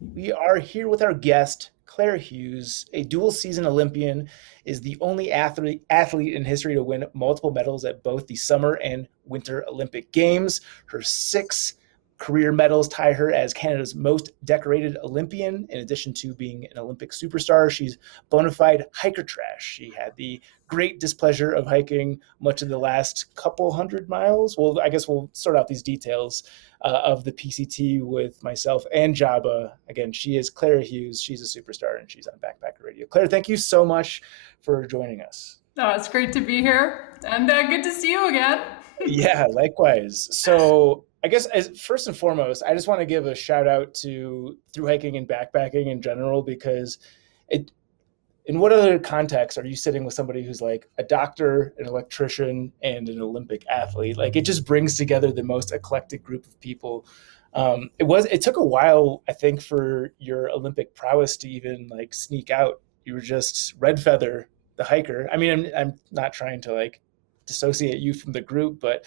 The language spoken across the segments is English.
We are here with our guest, Clara Hughes, a dual season Olympian, is the only athlete in history to win multiple medals at both the Summer and Winter Olympic Games. Her six career medals tie her as Canada's most decorated Olympian. In addition to being an Olympic superstar, she's bona fide hiker trash. She had the great displeasure of hiking much of the last couple hundred miles. Well, I guess we'll sort out these details of the PCT with myself and Jabba. Again, she is Clara Hughes. She's a superstar and she's on Backpacker Radio. Clara, thank you so much for joining us. Oh, it's great to be here and good to see you again. Yeah, likewise. So, I guess first and foremost, I just want to give a shout out to through hiking and backpacking in general because it in what other context are you sitting with somebody who's like a doctor, an electrician, and an Olympic athlete? Like it just brings together the most eclectic group of people. It took a while, I think, for your Olympic prowess to even like sneak out. You were just Redfeather, the hiker. I mean, I'm not trying to like dissociate you from the group, but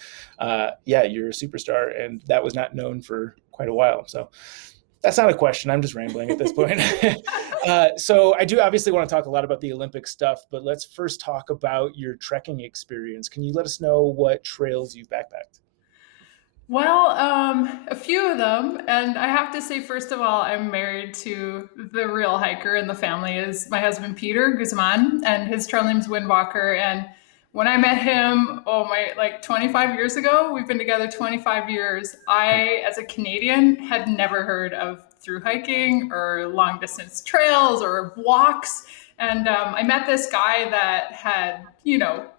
yeah, you're a superstar, and that was not known for quite a while. So that's not a question. I'm just rambling at this point. So I do obviously want to talk a lot about the Olympic stuff, but let's first talk about your trekking experience. Can you let us know what trails you've backpacked? Well, a few of them, and I have to say, first of all, I'm married to the real hiker in the family. Is my husband Peter Guzman, and his trail name's Windwalker. And when I met him, oh my, like 25 years ago, we've been together 25 years. I, as a Canadian, had never heard of through hiking or long distance trails or walks. And I met this guy that had,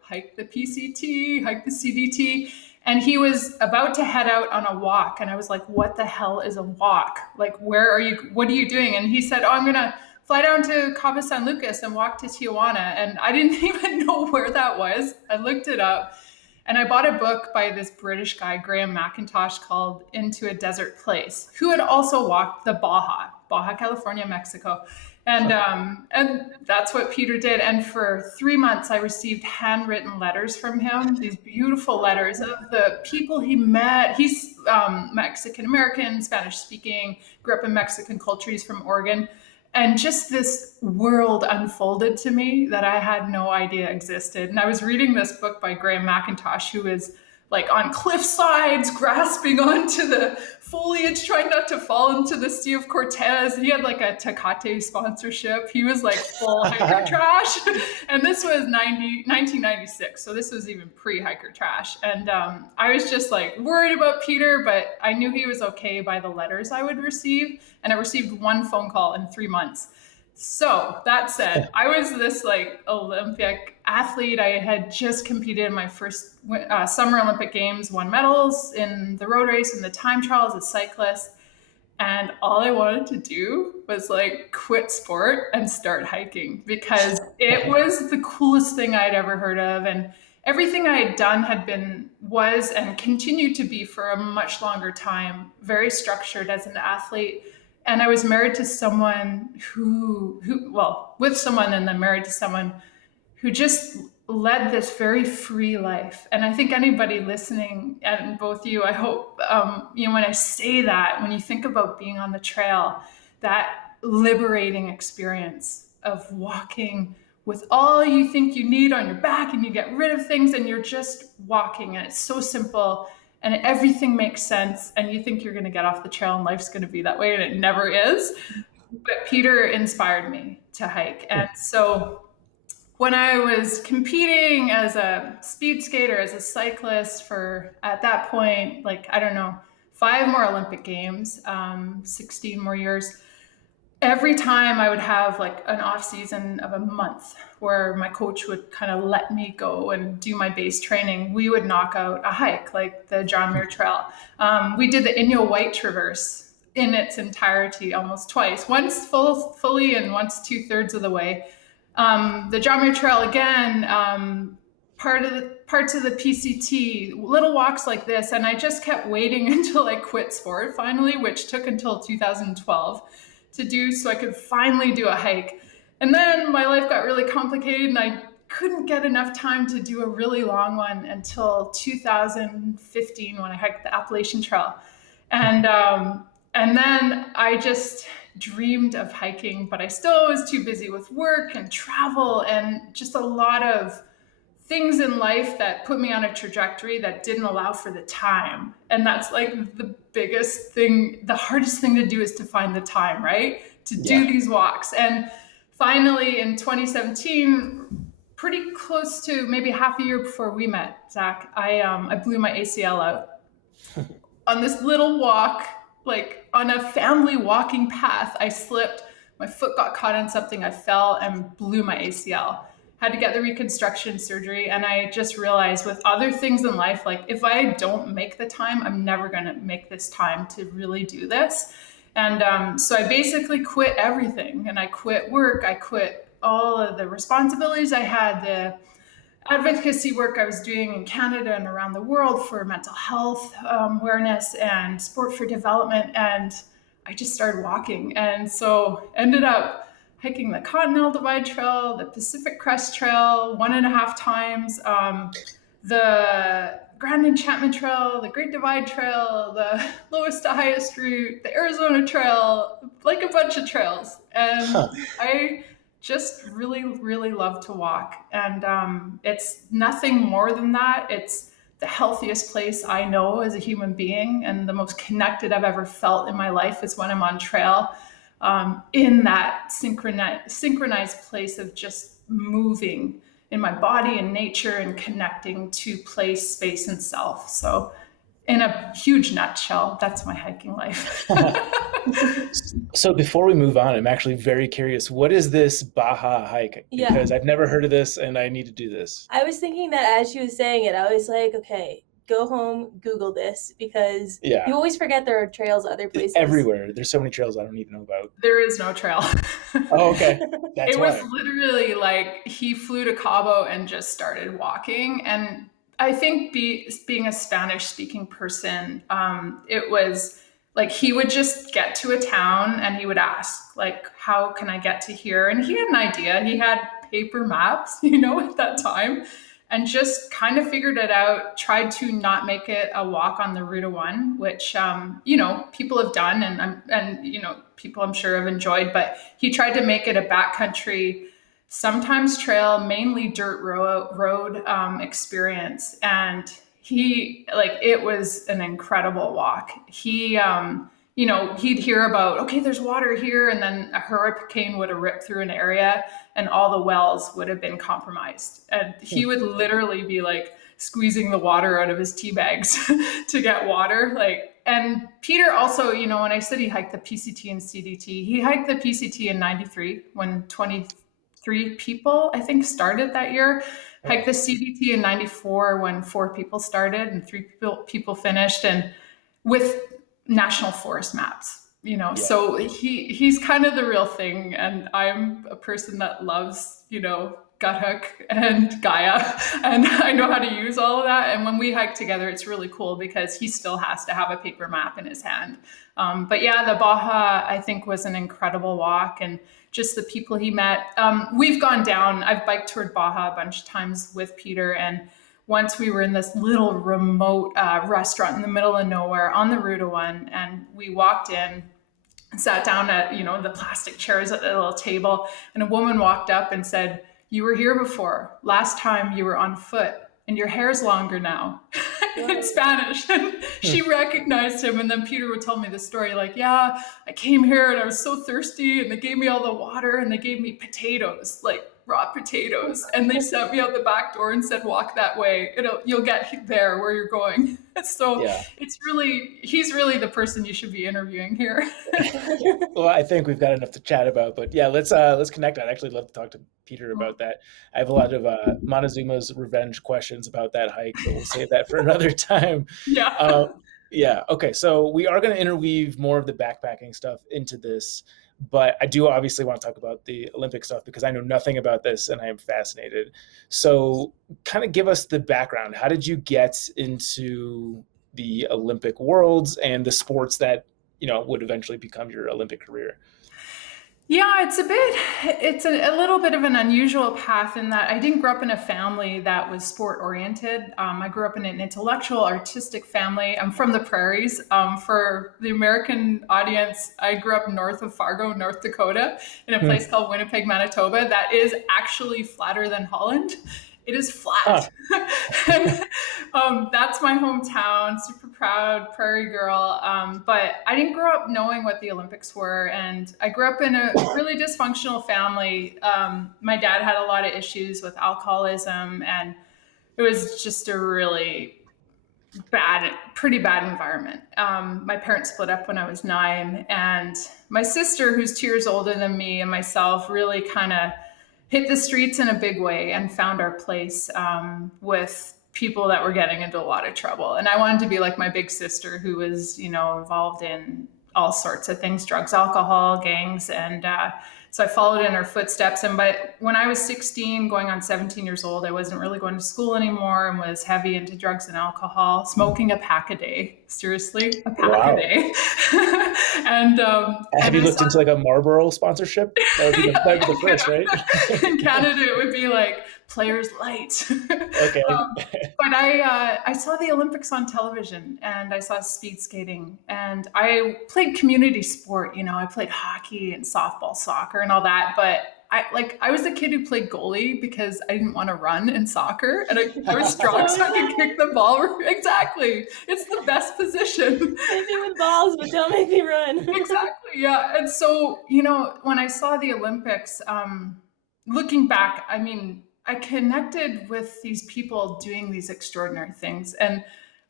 hiked the PCT, hiked the CDT, and he was about to head out on a walk. And I was like, what the hell is a walk? Like, what are you doing? And he said, oh, I'm going to fly down to Cabo San Lucas and walk to Tijuana. And I didn't even know where that was. I looked it up and I bought a book by this British guy, Graham McIntosh, called Into a Desert Place, who had also walked the Baja, California, Mexico. And that's what Peter did. And for 3 months, I received handwritten letters from him. These beautiful letters of the people he met. He's Mexican American, Spanish speaking, grew up in Mexican culture. He's from Oregon, and just this world unfolded to me that I had no idea existed. And I was reading this book by Graham McIntosh, who is like on cliff sides, grasping onto the foliage, trying not to fall into the Sea of Cortez. He had like a Tecate sponsorship. He was like full hiker trash. And this was 1996. So this was even pre-hiker trash. And I was just like worried about Peter, but I knew he was okay by the letters I would receive. And I received one phone call in 3 months. So that said, I was this like Olympic athlete. I had just competed in my first Summer Olympic Games, won medals in the road race and the time trial as a cyclist. And all I wanted to do was like quit sport and start hiking because it was the coolest thing I'd ever heard of. And everything I had done was and continued to be for a much longer time, very structured as an athlete. And I was married to someone with someone and then married to someone who just led this very free life. And I think anybody listening, and both you, I hope, when I say that, when you think about being on the trail, that liberating experience of walking with all you think you need on your back and you get rid of things and you're just walking and it's so simple and everything makes sense and you think you're going to get off the trail and life's going to be that way and it never is. But Peter inspired me to hike. And so when I was competing as a speed skater, as a cyclist for, at that point, like, I don't know, 5 more Olympic Games, 16 more years, every time I would have like an off season of a month where my coach would kind of let me go and do my base training, we would knock out a hike like the John Muir Trail. We did the Inyo White Traverse in its entirety almost twice, once fully and once 2/3 of the way. The John Muir Trail again, parts of the PCT, little walks like this, and I just kept waiting until I quit sport finally, which took until 2012 to do so I could finally do a hike. And then my life got really complicated and I couldn't get enough time to do a really long one until 2015 when I hiked the Appalachian Trail. And then I just dreamed of hiking, but I still was too busy with work and travel and just a lot of things in life that put me on a trajectory that didn't allow for the time. And that's like the biggest thing, the hardest thing to do is to find the time, right? To do Yeah. these walks. And finally in 2017, pretty close to maybe half a year before we met, Zach, I blew my ACL out on this little walk, like on a family walking path. I slipped, my foot got caught in something, I fell and blew my ACL. Had to get the reconstruction surgery. And I just realized with other things in life, like if I don't make the time, I'm never going to make this time to really do this. And so I basically quit everything, and I quit work. I quit all of the responsibilities I had, the advocacy work I was doing in Canada and around the world for mental health awareness and sport for development. And I just started walking. And so ended up hiking the Continental Divide Trail, the Pacific Crest Trail 1.5 times, the Grand Enchantment Trail, the Great Divide Trail, the lowest to highest route, the Arizona Trail, like a bunch of trails. And Huh. I just really, really love to walk. And it's nothing more than that. It's the healthiest place I know as a human being, and the most connected I've ever felt in my life is when I'm on trail, in that synchronized place of just moving in my body and nature and connecting to place, space, and self. So, in a huge nutshell, that's my hiking life. So before we move on, I'm actually very curious. What is this Baja hike? Yeah, Because I've never heard of this and I need to do this. I was thinking that as she was saying it, I was like, okay, go home, Google this, because Yeah, you always forget there are trails other places. everywhere. There's so many trails I don't even know about. There is no trail. Oh, okay. That's It was why. literally like he flew to Cabo and just started walking. And I think being a Spanish speaking person, it was like he would just get to a town and he would ask, like, how can I get to here? And he had an idea. He had paper maps, at that time, and just kind of figured it out, tried to not make it a walk on the Route of One, which, people have done, and people I'm sure have enjoyed, but he tried to make it a backcountry, sometimes trail, mainly dirt road experience. And it was an incredible walk. He'd hear about, okay, there's water here, and then a hurricane would have ripped through an area and all the wells would have been compromised. And he would literally be like squeezing the water out of his tea bags to get water. And Peter also, when I said he hiked the PCT and CDT, he hiked the PCT in 93 when 23 people, I think, started that year. Hiked the CDT in 94 when 4 people started and 3 people finished, and with national forest maps. Yeah. So he's kind of the real thing, and I'm a person that loves, gut hook and Gaia, and I know how to use all of that. And when we hike together, it's really cool because he still has to have a paper map in his hand. But yeah, the Baja, I think, was an incredible walk, and just the people he met. We've gone down, I've biked toward Baja a bunch of times with Peter, and once we were in this little remote restaurant in the middle of nowhere on the Route of One, and we walked in, sat down at the plastic chairs at the little table, and a woman walked up and said, "You were here before. Last time you were on foot, and your hair's longer now." In Spanish. And she recognized him, and then Peter would tell me the story, like, yeah, I came here and I was so thirsty, and they gave me all the water, and they gave me potatoes, like raw potatoes, and they sent me out the back door and said, walk that way, you'll get there where you're going. So Yeah. he's really the person you should be interviewing here. Well, I think we've got enough to chat about, but yeah, let's connect. I'd actually love to talk to Peter about that. I have a lot of Montezuma's revenge questions about that hike, but we'll save that for another time. Yeah. Yeah. Okay. So we are going to interweave more of the backpacking stuff into this, but I do obviously want to talk about the Olympic stuff because I know nothing about this and I am fascinated. So kind of give us the background. How did you get into the Olympic worlds and the sports that, would eventually become your Olympic career? Yeah, it's a little bit of an unusual path in that I didn't grow up in a family that was sport oriented. I grew up in an intellectual, artistic family. I'm from the prairies. For the American audience, I grew up north of Fargo, North Dakota, in a Hmm. place called Winnipeg, Manitoba, that is actually flatter than Holland. It is flat. Ah, And that's my hometown. Super proud prairie girl. But I didn't grow up knowing what the Olympics were, and I grew up in a really dysfunctional family. My dad had a lot of issues with alcoholism, and it was just a really pretty bad environment. My parents split up when I was 9, and my sister, who's 2 years older than me, and myself really kind of hit the streets in a big way and found our place with people that were getting into a lot of trouble. And I wanted to be like my big sister, who was, involved in all sorts of things, drugs, alcohol, gangs, and so I followed in her footsteps. And but when I was 16, going on 17 years old, I wasn't really going to school anymore and was heavy into drugs and alcohol, smoking a pack a day. Seriously, a pack a wow. day. and Have and you I looked saw into like a Marlboro sponsorship? That'd be the first, right? in Canada, it would be like Players Light. Okay. But I saw the Olympics on television, and I saw speed skating, and I played community sport. I played hockey and softball, soccer, and all that. But I was the kid who played goalie because I didn't want to run in soccer, and I was So strong, so I was could I. kick the ball. Exactly, it's the best position. Hit me with balls, but don't make me run. Exactly, yeah. And so, when I saw the Olympics, looking back, I mean, I connected with these people doing these extraordinary things. And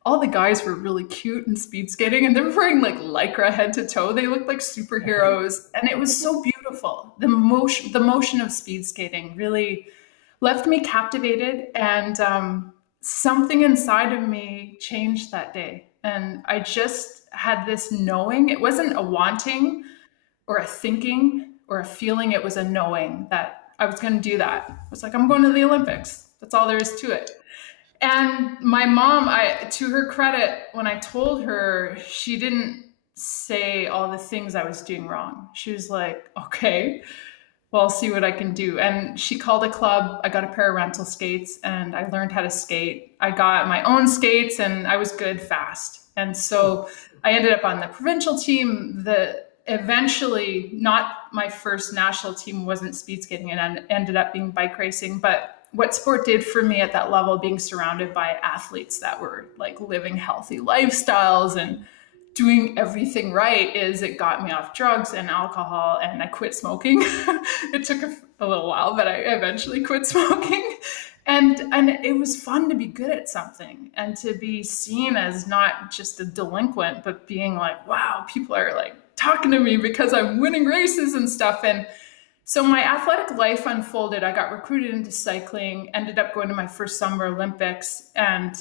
all the guys were really cute and speed skating, and they were wearing like lycra head to toe. They looked like superheroes. And it was so beautiful. The motion of speed skating really left me captivated. And something inside of me changed that day. And I just had this knowing. It wasn't a wanting or a thinking or a feeling, it was a knowing that I was going to do that. I was like, I'm going to the Olympics. That's all there is to it. And my mom, to her credit, when I told her, she didn't say all the things I was doing wrong. She was like, okay, well, I'll see what I can do. And she called a club. I got a pair of rental skates and I learned how to skate. I got my own skates and I was good fast. And so I ended up on the provincial team. The eventually, not my first national team wasn't speed skating and ended up being bike racing. But what sport did for me at that level, being surrounded by athletes that were like living healthy lifestyles and doing everything right, is it got me off drugs and alcohol, and I quit smoking. It took a little while, but I eventually quit smoking. And it was fun to be good at something and to be seen as not just a delinquent, but being like, wow, people are like talking to me because I'm winning races and stuff. And so my athletic life unfolded. I got recruited into cycling, ended up going to my first Summer Olympics, and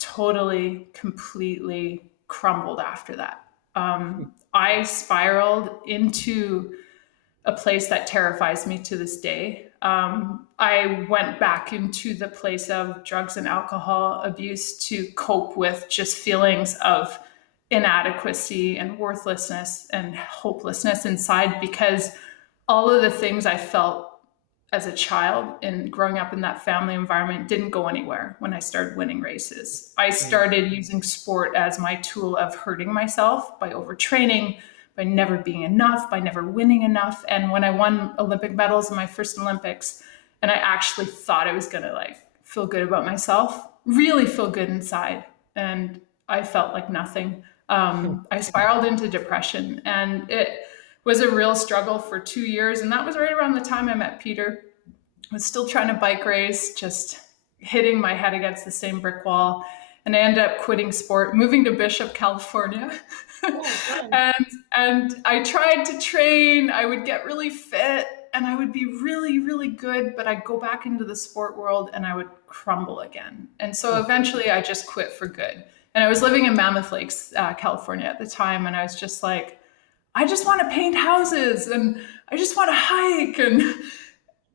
totally, completely crumbled after that. I spiraled into a place that terrifies me to this day. I went back into the place of drugs and alcohol abuse to cope with just feelings of inadequacy and worthlessness and hopelessness inside, because all of the things I felt as a child and growing up in that family environment didn't go anywhere when I started winning races. I started using sport as my tool of hurting myself by overtraining, by never being enough, by never winning enough. And when I won Olympic medals in my first Olympics, and I actually thought I was going to like feel good about myself, really feel good inside, and I felt like nothing. I spiraled into depression, and it was a real struggle for 2 years. And that was right around the time I met Peter. I was still trying to bike race, just hitting my head against the same brick wall. And I ended up quitting sport, moving to Bishop, California. Oh, fun. and I tried to train. I would get really fit and I would be really, really good, but I'd go back into the sport world and I would crumble again. And so eventually I just quit for good. And I was living in Mammoth Lakes, California at the time. And I was just like, I just want to paint houses and I just want to hike.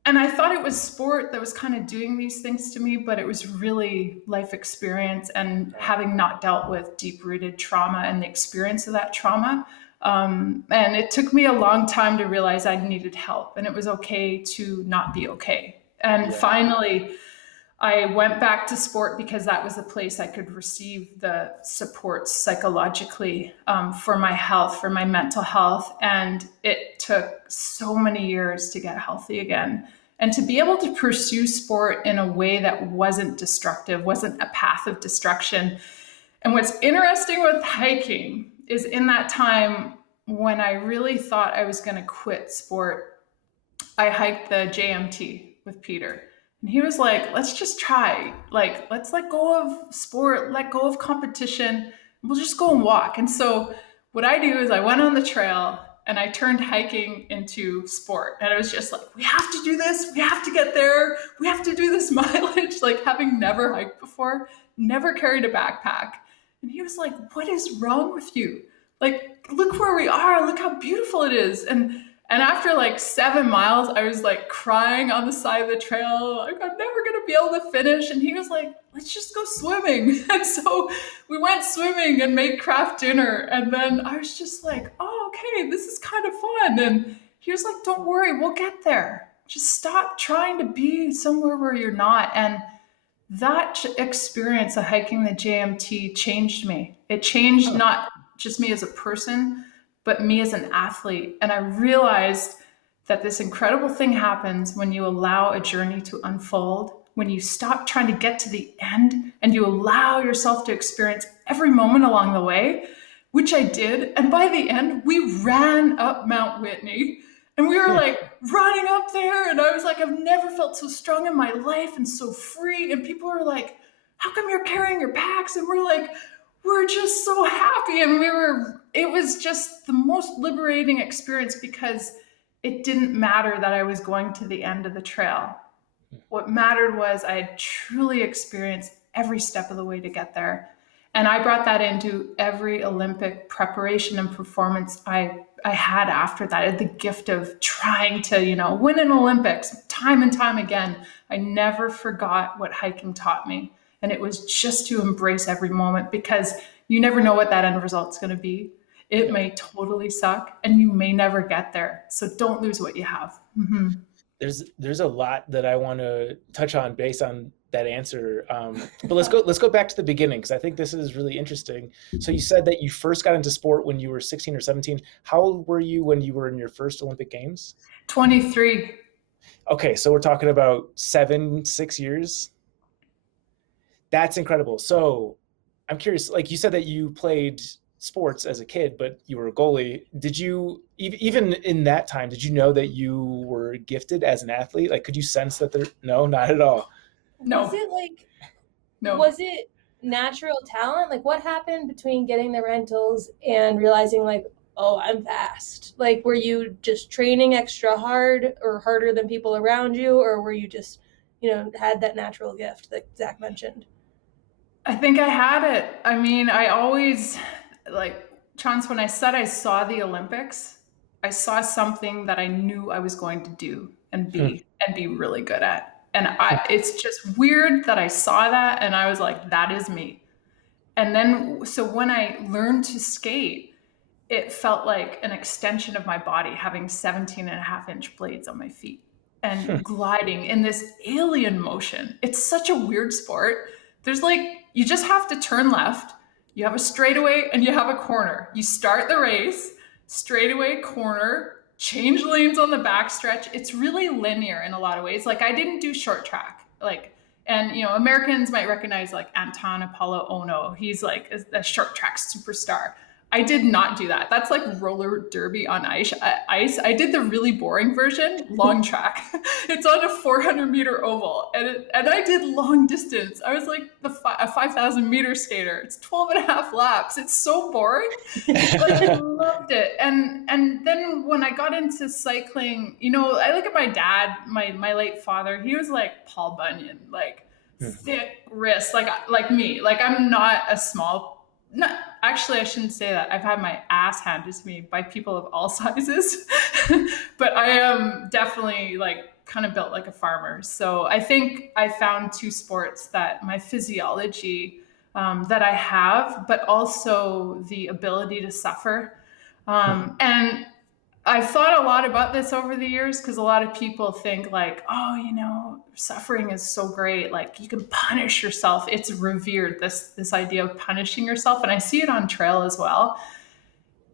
And I thought it was sport that was kind of doing these things to me, but it was really life experience and having not dealt with deep rooted trauma and the experience of that trauma. And it took me a long time to realize I needed help and it was okay to not be okay. And finally, I went back to sport because that was the place I could receive the support psychologically for my health, for my mental health. And it took so many years to get healthy again. And to be able to pursue sport in a way that wasn't destructive, wasn't a path of destruction. And what's interesting with hiking is in that time when I really thought I was going to quit sport, I hiked the JMT with Peter. And he was like, let's just try. Like, let's let go of sport, let go of competition. We'll just go and walk. And so what I do is I went on the trail and I turned hiking into sport. And I was just like, we have to do this. We have to get there. We have to do this mileage. Like having never hiked before, never carried a backpack. And he was like, what is wrong with you? Like, look where we are. Look how beautiful it is. And after like 7 miles, I was like crying on the side of the trail. Like, I'm never going to be able to finish. And he was like, let's just go swimming. And so we went swimming and made craft dinner. And then I was just like, oh, okay, this is kind of fun. And he was like, don't worry, we'll get there. Just stop trying to be somewhere where you're not. And that experience of hiking the JMT changed me. It changed not just me as a person, but me as an athlete. And I realized that this incredible thing happens when you allow a journey to unfold, when you stop trying to get to the end and you allow yourself to experience every moment along the way, which I did. And by the end, we ran up Mount Whitney and we were like running up there. And I was like, I've never felt so strong in my life and so free. And people were like, how come you're carrying your packs? And we're like, we're just so happy. And it was just the most liberating experience because it didn't matter that I was going to the end of the trail. What mattered was I had truly experienced every step of the way to get there. And I brought that into every Olympic preparation and performance I had after that. I had the gift of trying to, win an Olympics time and time again. I never forgot what hiking taught me. And it was just to embrace every moment because you never know what that end result's going to be. It may totally suck and you may never get there. So don't lose what you have. Mm-hmm. There's a lot that I want to touch on based on that answer. But let's go back to the beginning because I think this is really interesting. So you said that you first got into sport when you were 16 or 17. How old were you when you were in your first Olympic Games? 23. Okay, so we're talking about 6 years. That's incredible. So I'm curious, like you said that you played sports as a kid, but you were a goalie. Did you, even in that time, did you know that you were gifted as an athlete? Like, could you sense that no, not at all. No. Was it natural talent? Like what happened between getting the rentals and realizing like, oh, I'm fast? Like, were you just training extra hard or harder than people around you? Or were you just, had that natural gift that Zach mentioned? I think I had it. I mean, I always, Chance, when I said I saw the Olympics, I saw something that I knew I was going to do and be really good at. And it's just weird that I saw that and I was like, that is me. And then, so when I learned to skate, it felt like an extension of my body, having 17.5-inch blades on my feet and gliding in this alien motion. It's such a weird sport. There's you just have to turn left. You have a straightaway and you have a corner. You start the race, straightaway, corner, change lanes on the backstretch. It's really linear in a lot of ways. Like I didn't do short track. And Americans might recognize Anton Apollo Ono. He's like a short track superstar. I did not do that. That's like roller derby on ice. I did the really boring version, long track. It's on a 400-meter oval, and I did long distance. I was like a 5,000-meter skater. It's 12 and a half laps. It's so boring, but I loved it. And then when I got into cycling, I look at my dad, my late father. He was like Paul Bunyan, thick wrists, like me. I'm not a small. No, actually, I shouldn't say that. I've had my ass handed to me by people of all sizes, but I am definitely kind of built like a farmer. So I think I found two sports that my physiology that I have, but also the ability to suffer. And I've thought a lot about this over the years because a lot of people think like, oh, you know, suffering is so great. Like you can punish yourself. It's revered, this idea of punishing yourself. And I see it on trail as well.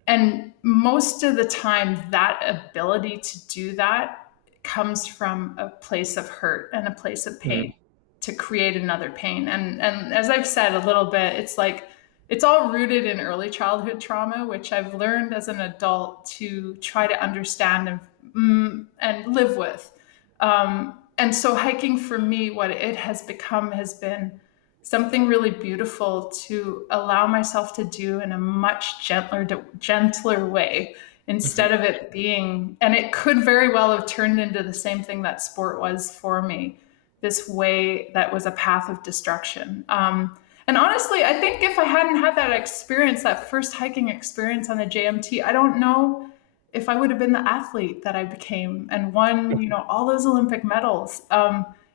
And most of the time, that ability to do that comes from a place of hurt and a place of pain to create another pain. And as I've said a little bit, it's like it's all rooted in early childhood trauma, which I've learned as an adult to try to understand and live with. And so hiking for me, what it has become has been something really beautiful to allow myself to do in a much gentler way instead of it being, and it could very well have turned into the same thing that sport was for me, this way that was a path of destruction. And honestly, I think if I hadn't had that experience, that first hiking experience on the JMT, I don't know if I would have been the athlete that I became and won, you know, all those Olympic medals.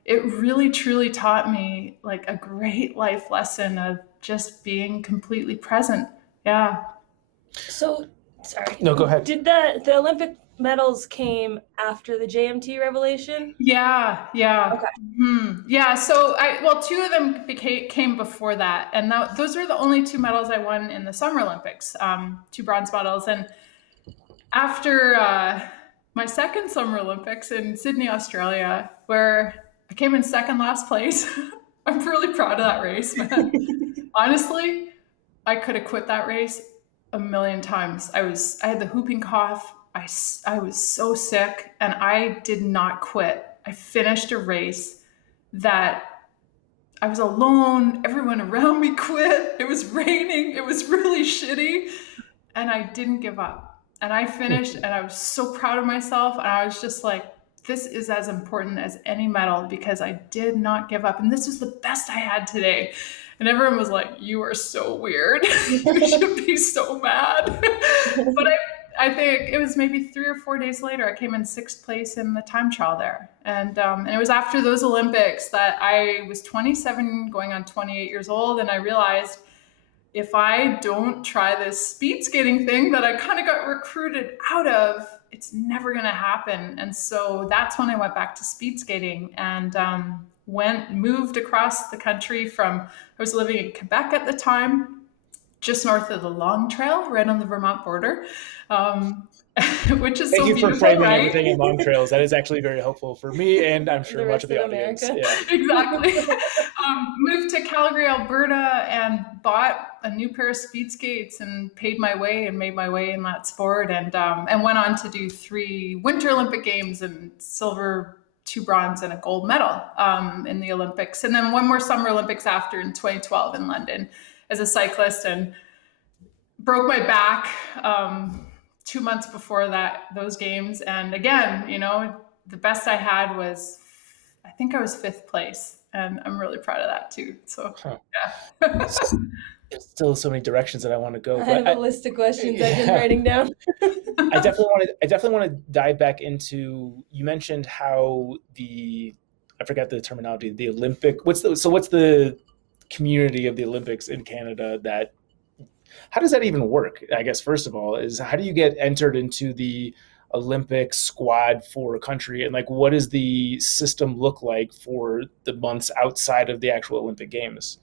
It really truly taught me like a great life lesson of just being completely present. Yeah. So, sorry. No, go ahead. Did the Olympic medals came after the JMT revelation? Yeah. Okay. Yeah. So two of them came before that, and those were the only 2 medals I won in the Summer Olympics. 2 bronze medals, and after my second Summer Olympics in Sydney, Australia, where I came in second last place. I'm really proud of that race, man. Honestly, I could have quit that race a million times. I had the whooping cough. I was so sick and I did not quit. I finished a race that I was alone. Everyone around me quit. It was raining. It was really shitty. And I didn't give up. And I finished and I was so proud of myself. And I was just like, this is as important as any medal because I did not give up. And this was the best I had today. And everyone was like, you are so weird. You should be so mad. But I think it was maybe 3 or 4 days later, I came in 6th place in the time trial there. And it was after those Olympics that I was 27 going on 28 years old. And I realized if I don't try this speed skating thing that I kind of got recruited out of, it's never going to happen. And so that's when I went back to speed skating and moved across the country I was living in Quebec at the time, just north of the Long Trail, right on the Vermont border, which is Thank so you beautiful, for framing right? everything in long trails. That is actually very helpful for me and I'm sure much of the audience. Yeah. Exactly. Moved to Calgary, Alberta, and bought a new pair of speed skates and paid my way and made my way in that sport, and went on to do 3 Winter Olympic Games and silver, 2 bronze, and a gold medal in the Olympics, and then 1 more Summer Olympics after in 2012 in London as a cyclist, and broke my back 2 months before those games, and again, you know, the best I had was, I think I was 5th place, and I'm really proud of that too. So yeah. There's still so many directions that I want to go. I have a list of questions I've been writing down. I definitely want to dive back into, you mentioned how I forgot the terminology, the Olympic, what's the community of the Olympics in Canada how does that even work? I guess, first of all, is how do you get entered into the Olympic squad for a country? And like, what does the system look like for the months outside of the actual Olympic Games?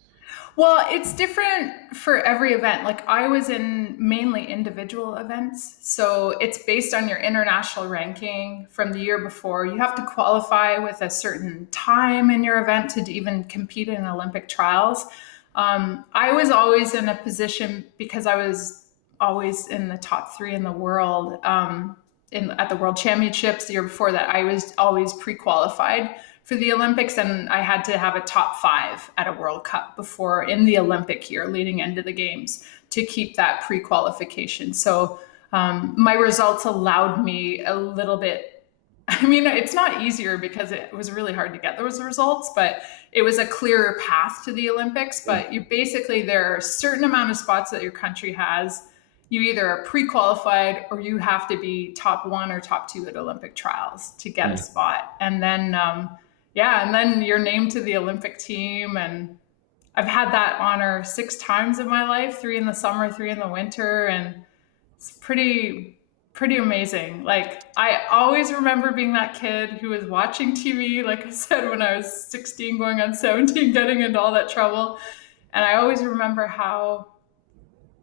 Well, it's different for every event. Like I was in mainly individual events. So it's based on your international ranking from the year before. You have to qualify with a certain time in your event to even compete in Olympic trials. I was always in a position because I was always in the top 3 in the world at the World Championships the year before that. I was always pre-qualified for the Olympics, and I had to have a top 5 at a World Cup before in the Olympic year leading into the Games to keep that pre-qualification. So my results allowed me a little bit. I mean, it's not easier because it was really hard to get those results, but it was a clearer path to the Olympics. But there are a certain amount of spots that your country has. You either are pre-qualified or you have to be top 1 or top 2 at Olympic trials to get a spot. And then, and then you're named to the Olympic team. And I've had that honor 6 times in my life, 3 in the summer, 3 in the winter. And It's pretty amazing. Like, I always remember being that kid who was watching TV, like I said, when I was 16 going on 17, getting into all that trouble. And I always remember how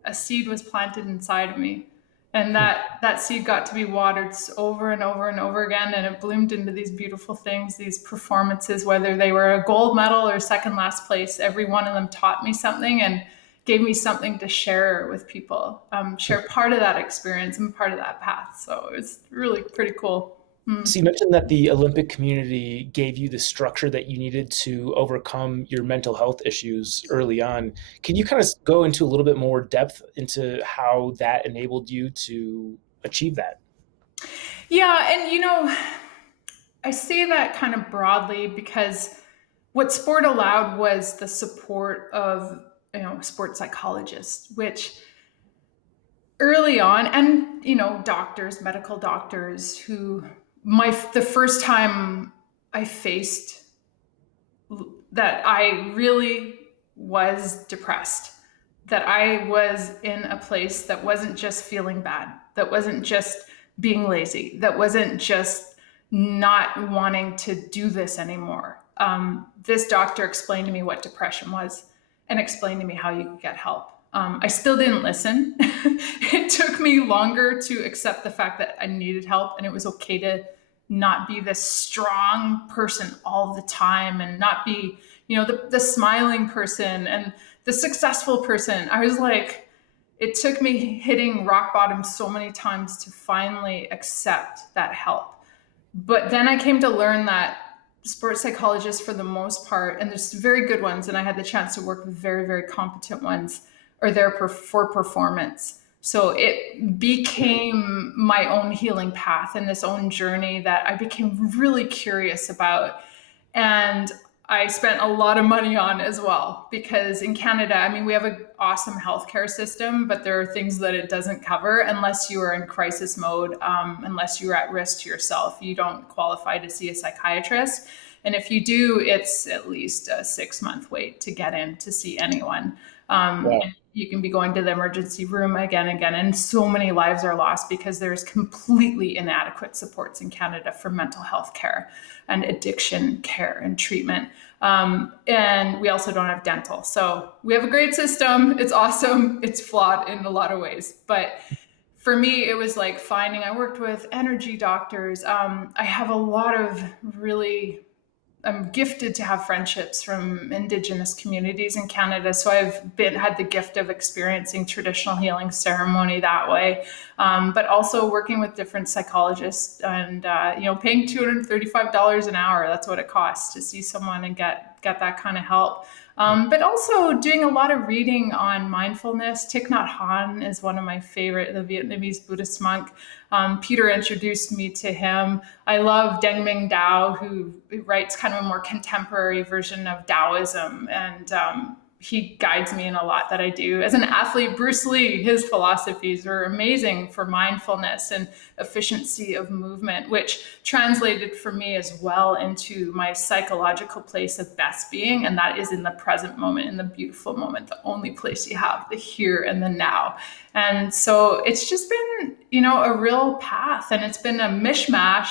a seed was planted inside of me, and that seed got to be watered over and over and over again, and it bloomed into these beautiful things, these performances, whether they were a gold medal or second last place. Every one of them taught me something and gave me something to share with people, share part of that experience and part of that path. So it's really pretty cool. So you mentioned that the Olympic community gave you the structure that you needed to overcome your mental health issues early on. Can you kind of go into a little bit more depth into how that enabled you to achieve that? Yeah, and I say that kind of broadly because what sport allowed was the support of sports psychologists, which early on, and doctors, medical doctors, who the first time I faced that I really was depressed, that I was in a place that wasn't just feeling bad, that wasn't just being lazy, that wasn't just not wanting to do this anymore. This doctor explained to me what depression was and explained to me how you could get help. I still didn't listen. It took me longer to accept the fact that I needed help, and it was okay to not be this strong person all the time and not be, the smiling person and the successful person. I was like, it took me hitting rock bottom so many times to finally accept that help. But then I came to learn that sports psychologists, for the most part, and there's very good ones, and I had the chance to work with very, very competent ones, are there for performance. So it became my own healing path and this own journey that I became really curious about. And I spent a lot of money on as well, because in Canada, I mean, we have an awesome healthcare system, but there are things that it doesn't cover unless you are in crisis mode, unless you're at risk to yourself. You don't qualify to see a psychiatrist. And if you do, it's at least a 6-month wait to get in to see anyone. Wow. You can be going to the emergency room again and again, and so many lives are lost because there's completely inadequate supports in Canada for mental health care and addiction care and treatment. And we also don't have dental. So we have a great system. It's awesome. It's flawed in a lot of ways. But for me, it was like I worked with energy doctors. I have a lot of I'm gifted to have friendships from Indigenous communities in Canada. So I've had the gift of experiencing traditional healing ceremony that way, but also working with different psychologists and, paying $235 an hour. That's what it costs to see someone and get that kind of help. But also doing a lot of reading on mindfulness. Thich Nhat Hanh is one of my favorite, the Vietnamese Buddhist monk. Peter introduced me to him. I love Deng Ming Dao, who writes kind of a more contemporary version of Taoism. And he guides me in a lot that I do. As an athlete, Bruce Lee, his philosophies were amazing for mindfulness and efficiency of movement, which translated for me as well into my psychological place of best being. And that is in the present moment, in the beautiful moment, the only place you have, the here and the now. And so it's just been, a real path, and it's been a mishmash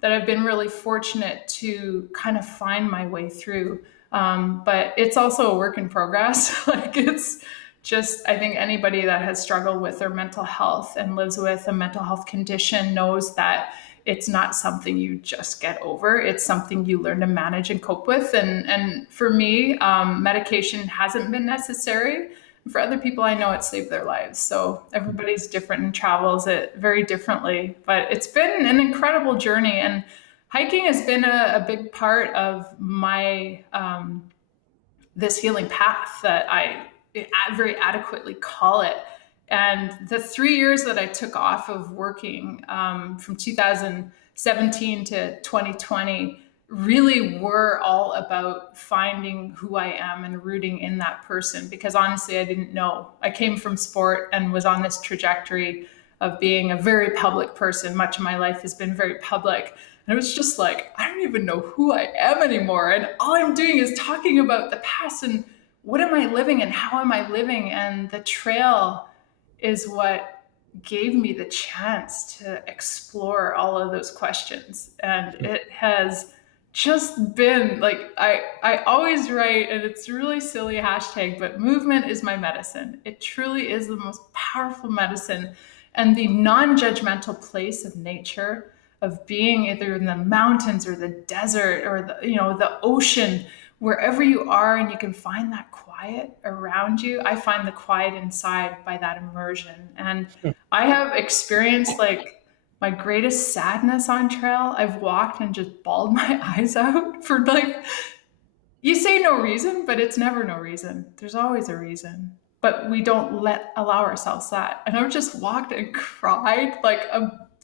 that I've been really fortunate to kind of find my way through. But it's also a work in progress. It's just, I think anybody that has struggled with their mental health and lives with a mental health condition knows that it's not something you just get over. It's something you learn to manage and cope with. And for me, medication hasn't been necessary. For other people, I know it saved their lives. So everybody's different and travels it very differently. But it's been an incredible journey. And hiking has been a big part of my this healing path that I very adequately call it. And the 3 years that I took off of working from 2017 to 2020 really were all about finding who I am and rooting in that person, because honestly, I didn't know. I came from sport and was on this trajectory of being a very public person. Much of my life has been very public. And it was just like, I don't even know who I am anymore. And all I'm doing is talking about the past and what am I living and how am I living? And the trail is what gave me the chance to explore all of those questions. And it has just been like, I always write, and it's a really silly hashtag, but movement is my medicine. It truly is the most powerful medicine. And the non-judgmental place of nature, of being either in the mountains or the desert or the ocean, wherever you are, and you can find that quiet around you. I find the quiet inside by that immersion. And I have experienced like my greatest sadness on trail. I've walked and just bawled my eyes out for like, you say no reason, but it's never no reason. There's always a reason. But we don't allow ourselves that. And I've just walked and cried like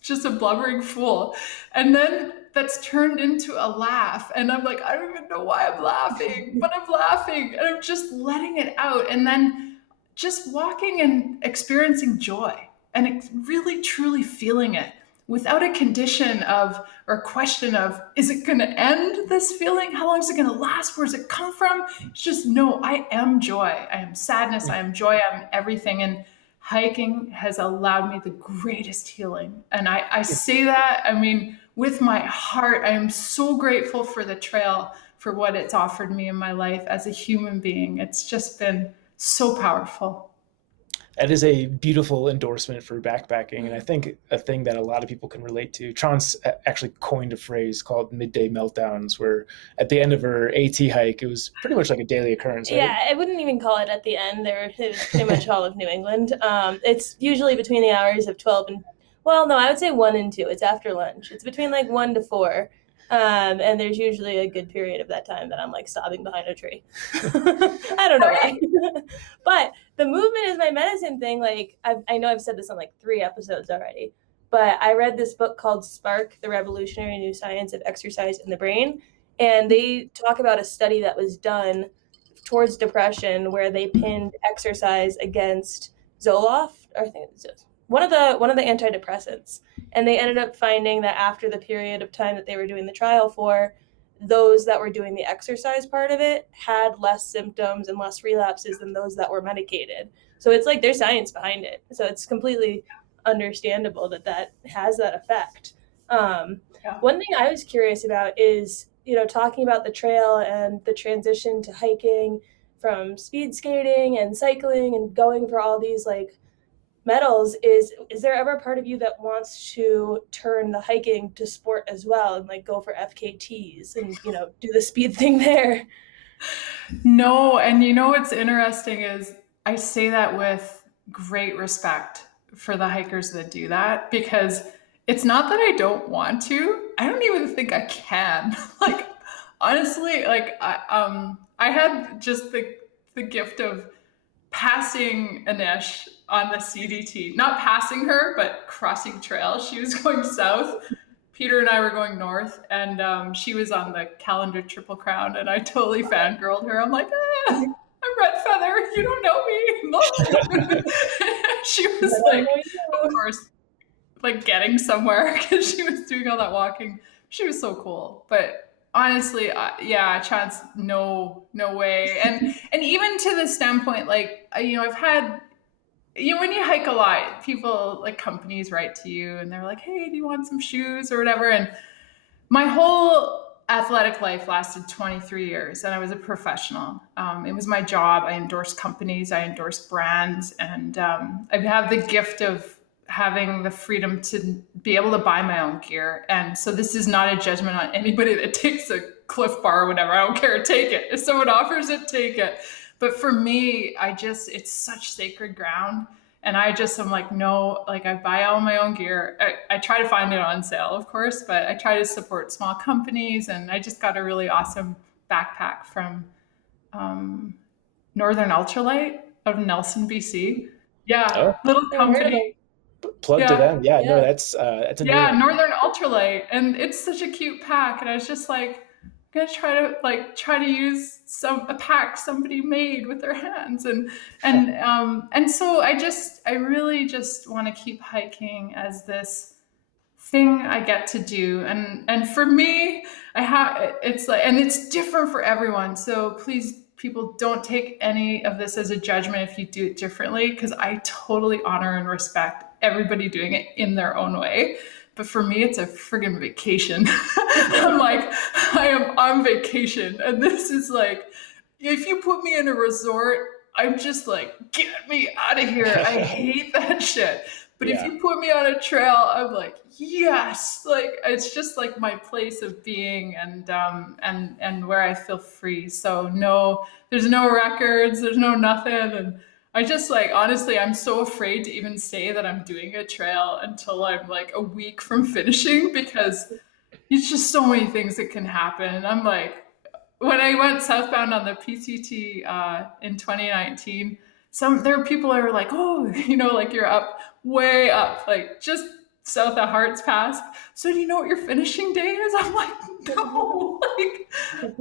just a blubbering fool. And then that's turned into a laugh. And I'm like, I don't even know why I'm laughing, but I'm laughing and I'm just letting it out. And then just walking and experiencing joy and really truly feeling it without a condition of or question of, is it going to end, this feeling? How long is it going to last? Where does it come from? It's just, no, I am joy. I am sadness. I am joy. I'm everything. And hiking has allowed me the greatest healing. And I say that, I mean, with my heart. I am so grateful for the trail, for what it's offered me in my life as a human being. It's just been so powerful. That is a beautiful endorsement for backpacking. And I think a thing that a lot of people can relate to, Trance actually coined a phrase called midday meltdowns, where at the end of her AT hike, it was pretty much like a daily occurrence, right? Yeah, I wouldn't even call it at the end. It was pretty much all of New England. It's usually between the hours of 12 and, well, no, I would say 1 and 2. It's after lunch. It's between like 1 to 4. And there's usually a good period of that time that I'm like sobbing behind a tree. I don't know why. But the movement is my medicine thing. Like, I know I've said this on like 3 episodes already, but I read this book called Spark, The Revolutionary New Science of Exercise in the Brain. And they talk about a study that was done towards depression where they pinned exercise against Zoloft, or I think it's one of the antidepressants. And they ended up finding that after the period of time that they were doing the trial for, those that were doing the exercise part of it had less symptoms and less relapses than those that were medicated. So it's like there's science behind it. So it's completely understandable that has that effect. One thing I was curious about is, talking about the trail and the transition to hiking from speed skating and cycling and going for all these like medals, is there ever a part of you that wants to turn the hiking to sport as well and like go for FKTs and do the speed thing there? No. And what's interesting is I say that with great respect for the hikers that do that, because it's not that I don't want to. I don't even think I can. Like, honestly, like I had just the gift of passing Anish on the CDT, not passing her, but crossing trail. She was going south. Peter and I were going north, and she was on the calendar Triple Crown, and I totally fangirled her. I'm like, I'm Redfeather. You don't know me. She was like, of course, like getting somewhere because she was doing all that walking. She was so cool. But honestly, yeah, chance, no way. And even to the standpoint, like, I've had, when you hike a lot, people, like companies write to you and they're like, hey, do you want some shoes or whatever? And my whole athletic life lasted 23 years and I was a professional. It was my job. I endorsed companies, I endorsed brands, and I have the gift of having the freedom to be able to buy my own gear. And so this is not a judgment on anybody that takes a Cliff Bar or whatever. I don't care, take it. If someone offers it, take it. But for me, it's such sacred ground. And I'm like, no, like I buy all my own gear. I try to find it on sale, of course, but I try to support small companies. And I just got a really awesome backpack from Northern Ultralight out of Nelson, BC. Yeah, little company. Plug to them. Yeah, no, that's a new one. Northern Ultralight. And it's such a cute pack. And I was just like, I'm gonna try to use a pack somebody made with their hands, and so I really just want to keep hiking as this thing I get to do, and for me, it's like, and it's different for everyone. So please, people, don't take any of this as a judgment if you do it differently, because I totally honor and respect everybody doing it in their own way. But for me, it's a friggin' vacation. I'm like, I am on vacation. And this is like, if you put me in a resort, I'm just like, get me out of here. I hate that shit. But if you put me on a trail, I'm like, yes, like it's just like my place of being and where I feel free. So no, there's no records, there's no nothing. And I just like, honestly, I'm so afraid to even say that I'm doing a trail until I'm like a week from finishing, because it's just so many things that can happen. And I'm like, when I went southbound on the PCT in 2019, there were people that were like, oh, like you're up, way up, like just south of Hearts Pass. So do you know what your finishing day is? I'm like, no, like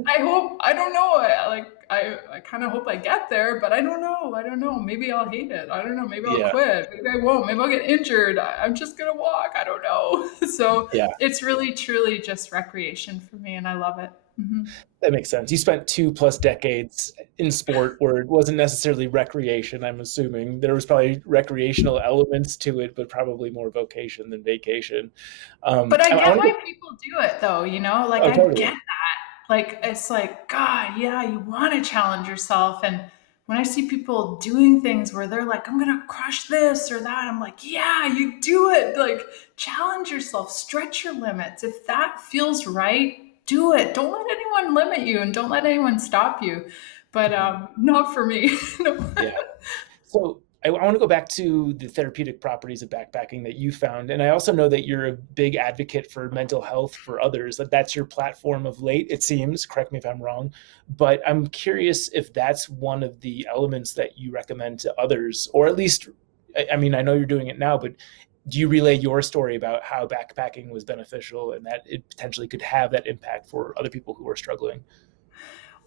I don't know. I kind of hope I get there, but I don't know. Maybe I'll hate it. I don't know. Maybe I'll quit. Maybe I won't. Maybe I'll get injured. I'm just going to walk. I don't know. So it's really, truly just recreation for me, and I love it. Mm-hmm. That makes sense. You spent 2+ decades in sport where it wasn't necessarily recreation, I'm assuming. There was probably recreational elements to it, but probably more vocation than vacation. But I get why people do it, though, Like, I totally. get that. Like, it's like, God, yeah, you want to challenge yourself. And when I see people doing things where they're like, I'm going to crush this or that, I'm like, yeah, you do it. Like, challenge yourself, stretch your limits. If that feels right, do it. Don't let anyone limit you, and don't let anyone stop you. But not for me. No. Yeah. So I want to go back to the therapeutic properties of backpacking that you found. And I also know that you're a big advocate for mental health for others. That's your platform of late, it seems. Correct me if I'm wrong. But I'm curious if that's one of the elements that you recommend to others, or at least, I mean, I know you're doing it now, but do you relay your story about how backpacking was beneficial and that it potentially could have that impact for other people who are struggling?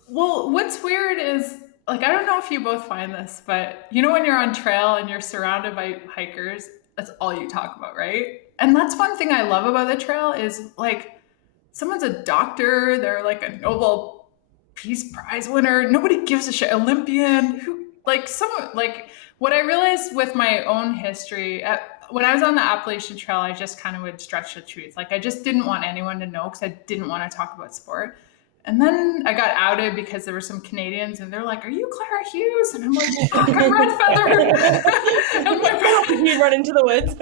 Well, what's weird is, like, I don't know if you both find this, but when you're on trail and you're surrounded by hikers, that's all you talk about, right? And that's one thing I love about the trail is, like, someone's a doctor, they're like a Nobel Peace Prize winner. Nobody gives a shit. Olympian, what I realized with my own history, when I was on the Appalachian Trail, I just kind of would stretch the truth. Like, I just didn't want anyone to know, because I didn't want to talk about sport. And then I got outed because there were some Canadians, and they're like, "Are you Clara Hughes?" And I'm like, "Fuck, I'm Redfeather." And you run into the woods.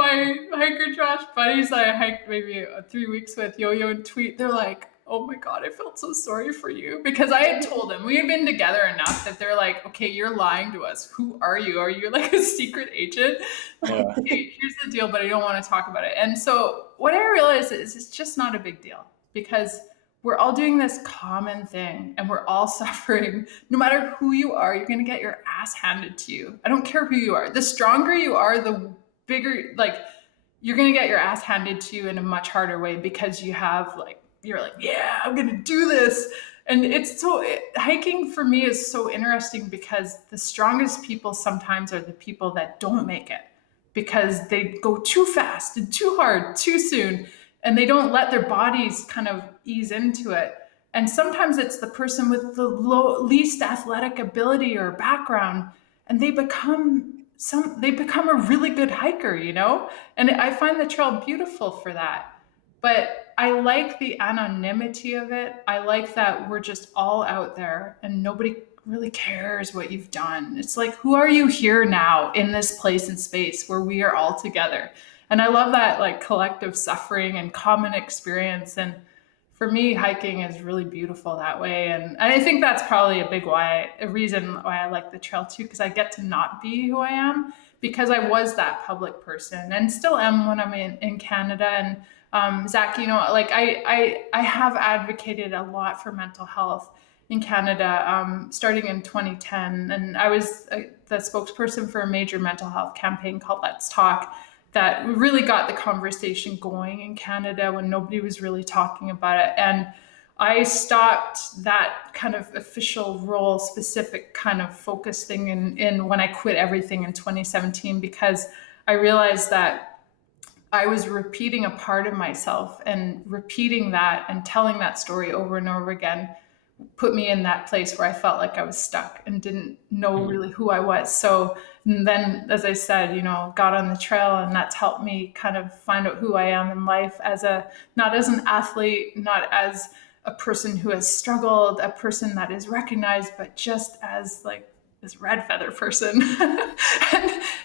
my hiker Josh buddies I hiked maybe 3 weeks with, Yo-Yo and Tweet, they're like, "Oh my God, I felt so sorry for you." Because I had told them, we had been together enough that they're like, "Okay, you're lying to us. Who are you? Are you like a secret agent?" Yeah. Okay, here's the deal, but I don't want to talk about it. And so what I realized is it's just not a big deal, because we're all doing this common thing and we're all suffering. No matter who you are, you're going to get your ass handed to you. I don't care who you are. The stronger you are, the bigger, like, you're going to get your ass handed to you in a much harder way, because you're like, yeah, I'm going to do this. And hiking for me is so interesting, because the strongest people sometimes are the people that don't make it, because they go too fast and too hard too soon, and they don't let their bodies kind of ease into it. And sometimes it's the person with the least athletic ability or background, and they become a really good hiker, And I find the trail beautiful for that. But I like the anonymity of it. I like that we're just all out there and nobody really cares what you've done. It's like, who are you here now in this place and space where we are all together? And I love that, like, collective suffering and common experience. And for me, hiking is really beautiful that way. And I think that's probably a reason why I like the trail too, because I get to not be who I am, because I was that public person and still am when I'm in Canada. And Zach, I have advocated a lot for mental health in Canada, starting in 2010. And I was the spokesperson for a major mental health campaign called Let's Talk, that really got the conversation going in Canada when nobody was really talking about it. And I stopped that kind of official role, specific kind of focus thing in when I quit everything in 2017, because I realized that I was repeating a part of myself and repeating that and telling that story over and over again put me in that place where I felt like I was stuck and didn't know really who I was. So then, as I said, got on the trail, and that's helped me kind of find out who I am in life not as an athlete, not as a person who has struggled, a person that is recognized, but just as like this Redfeather person.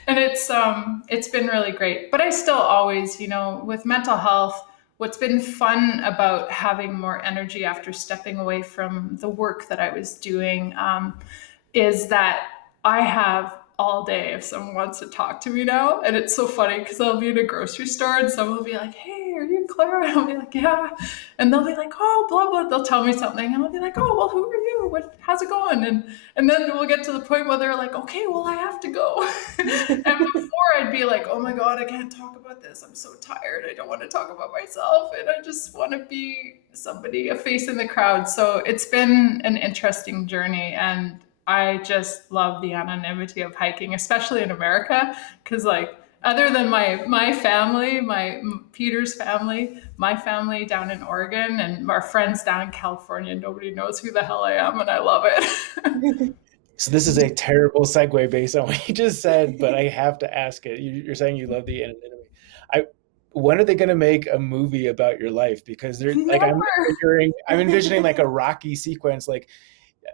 and it's been really great. But I still always, with mental health, what's been fun about having more energy after stepping away from the work that I was doing is that I have all day if someone wants to talk to me now. And it's so funny because I'll be in a grocery store and someone will be like, "Hey, are you Clara?" And I'll be like, "Yeah." And they'll be like, "Oh, blah, blah." They'll tell me something and I'll be like, "Oh, well, who are you? How's it going?" And then we'll get to the point where they're like, "Okay, well, I have to go." And before I'd be like, "Oh my God, I can't talk about this. I'm so tired. I don't want to talk about myself. And I just want to be somebody, a face in the crowd." So it's been an interesting journey. And I just love the anonymity of hiking, especially in America, because like other than my family, Peter's family, my family down in Oregon, and our friends down in California, nobody knows who the hell I am, and I love it. So this is a terrible segue based on what you just said, but I have to ask it. You're saying you love the anonymity. When are they going to make a movie about your life? Because they're like, I'm envisioning like a Rocky sequence, like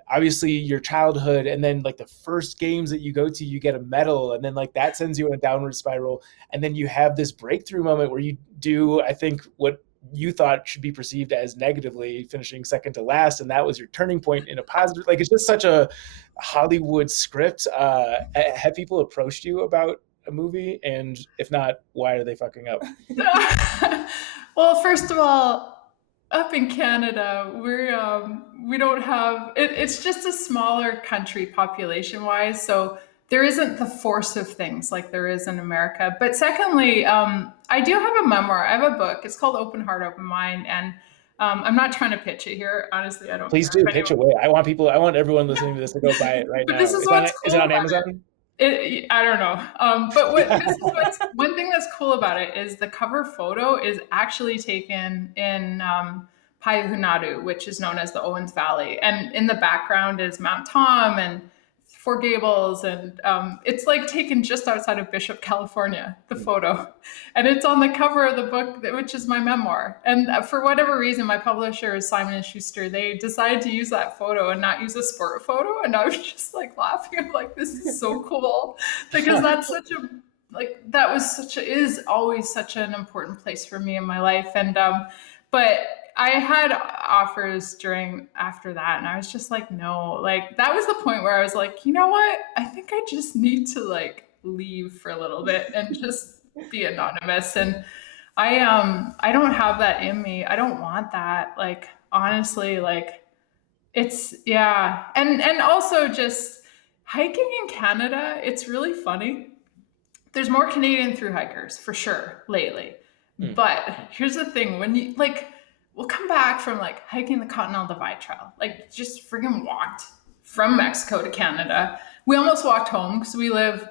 obviously your childhood, and then like the first games that you go to, you get a medal, and then like that sends you in a downward spiral, and then you have this breakthrough moment where you do, I think, what you thought should be perceived as negatively, finishing second to last, and that was your turning point in a positive. Like, it's just such a Hollywood script. Have people approached you about a movie? And if not, why are they fucking up? Well, first of all, up in Canada, we don't have it's just a smaller country population wise, so there isn't the force of things like there is in America. But secondly, I do have a memoir. I have a book. It's called Open Heart, Open Mind, and I'm not trying to pitch it here. Honestly, I don't. Please do pitch away. I want everyone listening to this to go buy it right now. This is what's cool. Is it on Amazon? I don't know. But one thing that's cool about it is the cover photo is actually taken in Payahunadu, which is known as the Owens Valley. And in the background is Mount Tom and Four Gables. And it's like taken just outside of Bishop, California, the photo. And it's on the cover of the book, which is my memoir. And for whatever reason, my publisher, Simon & Schuster, they decided to use that photo and not use a sport photo. And I was just like laughing. I'm like, this is so cool. Because that's is always such an important place for me in my life. And, but I had offers after that, and I was just like, no, like that was the point where I was like, you know what? I think I just need to like leave for a little bit and just be anonymous. And I don't have that in me. I don't want that. Like, honestly, like it's, yeah. And also just hiking in Canada, it's really funny. There's more Canadian thru-hikers for sure lately. But here's the thing, when you like, we'll come back from like hiking the Continental Divide Trail, like just friggin' walked from Mexico to Canada. We almost walked home because we live,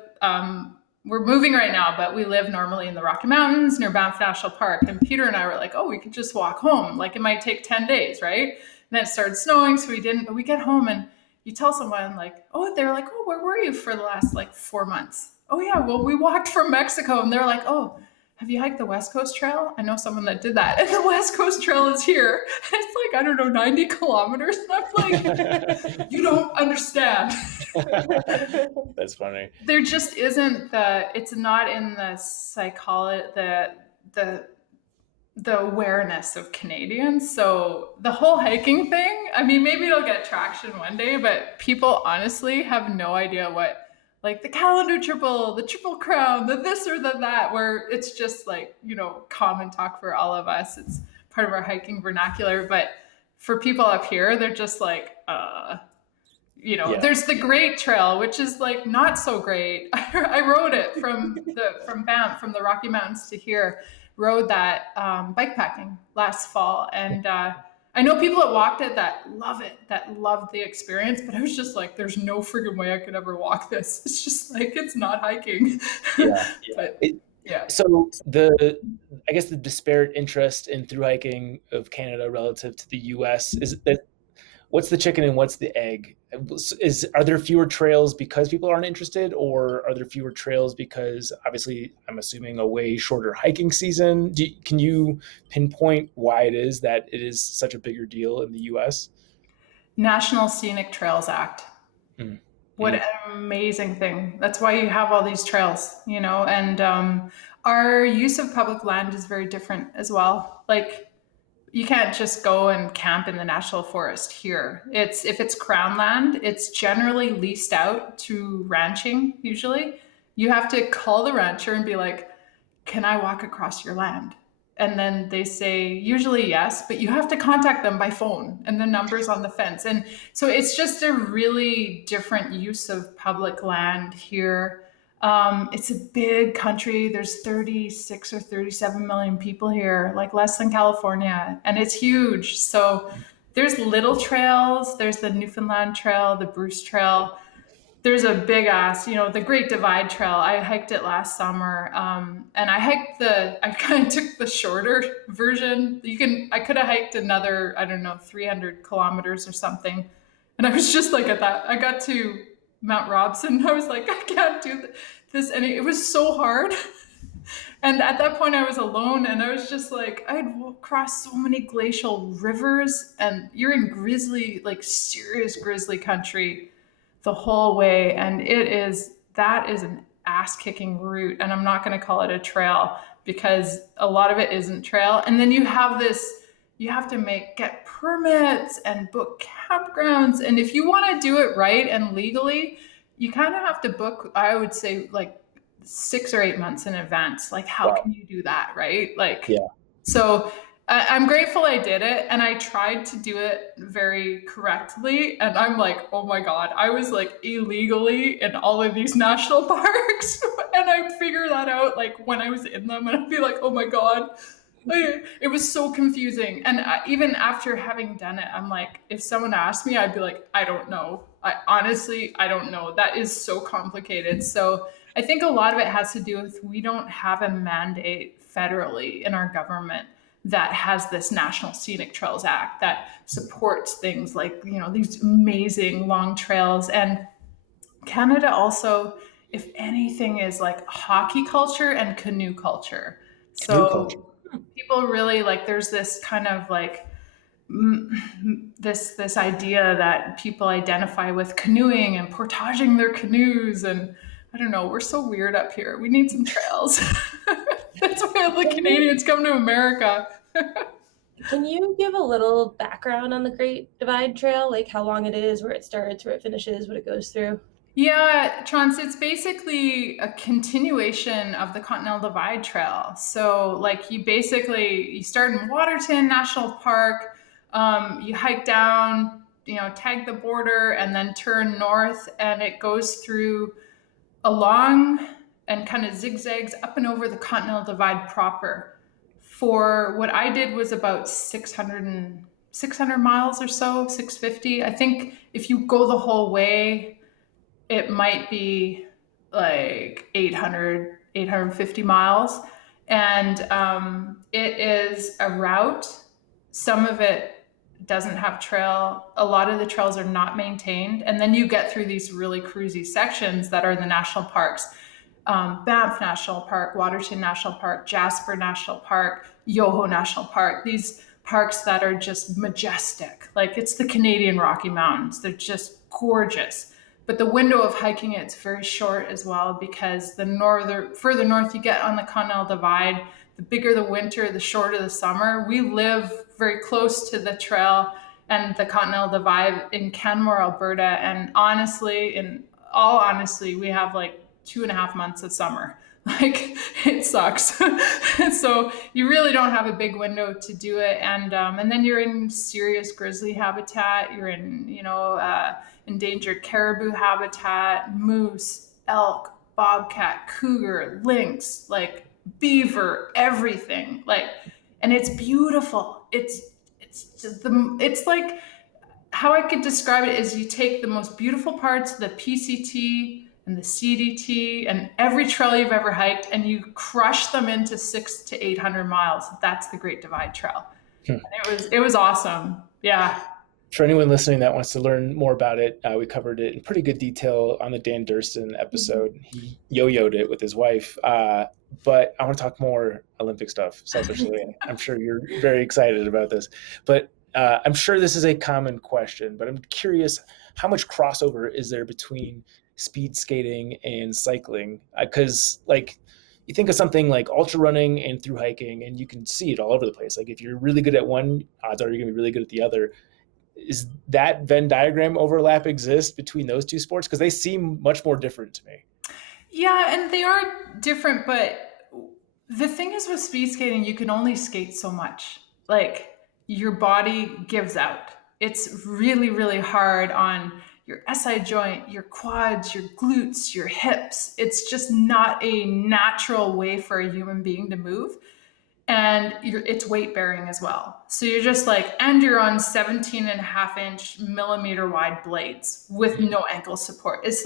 we're moving right now, but we live normally in the Rocky Mountains near Banff National Park. And Peter and I were like, oh, we could just walk home. Like it might take 10 days, right? And then it started snowing, so we didn't, but we get home and you tell someone like, oh, they're like, oh, where were you for the last like 4 months? Oh yeah, well, we walked from Mexico. And they're like, oh, have you hiked the West Coast Trail? I know someone that did that. And the West Coast Trail is here. It's like, I don't know, 90 kilometers. And I'm like, you don't understand. That's funny. There just isn't it's not in the psychology, the awareness of Canadians. So the whole hiking thing, I mean, maybe it'll get traction one day, but people honestly have no idea what, like the calendar triple, the Triple Crown, the this or the that, where it's just like, common talk for all of us. It's part of our hiking vernacular. But for people up here, they're just like, There's the Great Trail, which is like not so great. I rode it from Banff, from the Rocky Mountains to here, rode that bikepacking last fall. And I know people that walked it that loved the experience, but I was just like, there's no friggin' way I could ever walk this. It's just like, it's not hiking. Yeah. But, yeah. So I guess the disparate interest in thru hiking of Canada relative to the US is that what's the chicken and what's the egg? Are there fewer trails because people aren't interested, or are there fewer trails because obviously I'm assuming a way shorter hiking season? Can you pinpoint why it is that it is such a bigger deal in the US? National Scenic Trails Act. Mm. What an amazing thing. That's why you have all these trails, and our use of public land is very different as well. Like, you can't just go and camp in the national forest here. If it's crown land, it's generally leased out to ranching usually. You have to call the rancher and be like, "Can I walk across your land?" And then they say usually yes, but you have to contact them by phone, and the number's on the fence. And so it's just a really different use of public land here. It's a big country. There's 36 or 37 million people here, like less than California, and it's huge. So there's little trails. There's the Newfoundland Trail, the Bruce Trail. There's a big ass, the Great Divide Trail. I hiked it last summer, and I kind of took the shorter version. I could have hiked another, I don't know, 300 kilometers or something. And I was just like at that. I got to Mount Robson, and I was like, I can't do this. And it was so hard. And at that point I was alone, and I was just like, I had crossed so many glacial rivers, and you're in grizzly, like serious grizzly country the whole way. And that is an ass kicking route. And I'm not going to call it a trail because a lot of it isn't trail. And then you have to get permits and book campgrounds. And if you want to do it right and legally, you kind of have to book, I would say, like 6 or 8 months in advance. Like, how can you do that? Right. Like, yeah. So I'm grateful I did it, and I tried to do it very correctly. And I'm like, oh my God, I was like illegally in all of these national parks. And I figure that out like when I was in them, and I'd be like, oh my God. It was so confusing. And even after having done it, I'm like, if someone asked me, I'd be like, I don't know. I don't know. That is so complicated. So I think a lot of it has to do with we don't have a mandate federally in our government that has this National Scenic Trails Act that supports things like, these amazing long trails. And Canada also, if anything, is like hockey culture and canoe culture. So people really like, there's this kind of like this idea that people identify with canoeing and portaging their canoes. And I don't know, we're so weird up here. We need some trails. That's why all the Canadians come to America. Can you give a little background on the Great Divide Trail? Like how long it is, where it starts, where it finishes, what it goes through? Yeah, Chance, it's basically a continuation of the Continental Divide Trail. So like you start in Waterton National Park, you hike down, tag the border, and then turn north, and it goes through along and kind of zigzags up and over the Continental Divide proper. For what I did was about 600 miles or so, 650. I think if you go the whole way, it might be like 850 miles. And it is a route. Some of it doesn't have trail. A lot of the trails are not maintained. And then you get through these really cruisy sections that are the national parks. Banff National Park, Waterton National Park, Jasper National Park, Yoho National Park. These parks that are just majestic. Like it's the Canadian Rocky Mountains. They're just gorgeous. But the window of hiking it's very short as well, because further north you get on the Continental Divide, the bigger the winter, the shorter the summer. We live very close to the trail and the Continental Divide in Canmore, Alberta. And in all honesty, we have like 2.5 months of summer. Like it sucks. So you really don't have a big window to do it. And then you're in serious grizzly habitat. You're in, endangered caribou habitat, moose, elk, bobcat, cougar, lynx, like beaver, everything. And it's beautiful. It's like, how I could describe it is you take the most beautiful parts, the PCT and the CDT and every trail you've ever hiked, and you crush them into 600 to 800 miles. That's the Great Divide Trail. And it was awesome. Yeah. For anyone listening that wants to learn more about it, we covered it in pretty good detail on the Dan Durston episode. He yo-yoed it with his wife. But I want to talk more Olympic stuff, selfishly. I'm sure you're very excited about this. But I'm sure this is a common question, but I'm curious, how much crossover is there between speed skating and cycling? Because you think of something like ultra running and through hiking, and you can see it all over the place. Like if you're really good at one, odds are you're going to be really good at the other. Is that Venn diagram overlap exist between those two sports? Because they seem much more different to me. Yeah, and they are different, but the thing is with speed skating, you can only skate so much. Like your body gives out. It's really, really hard on your SI joint, your quads, your glutes, your hips. It's just not a natural way for a human being to move. And it's weight bearing as well. So you're just and you're on 17.5-inch millimeter wide blades with no ankle support. It's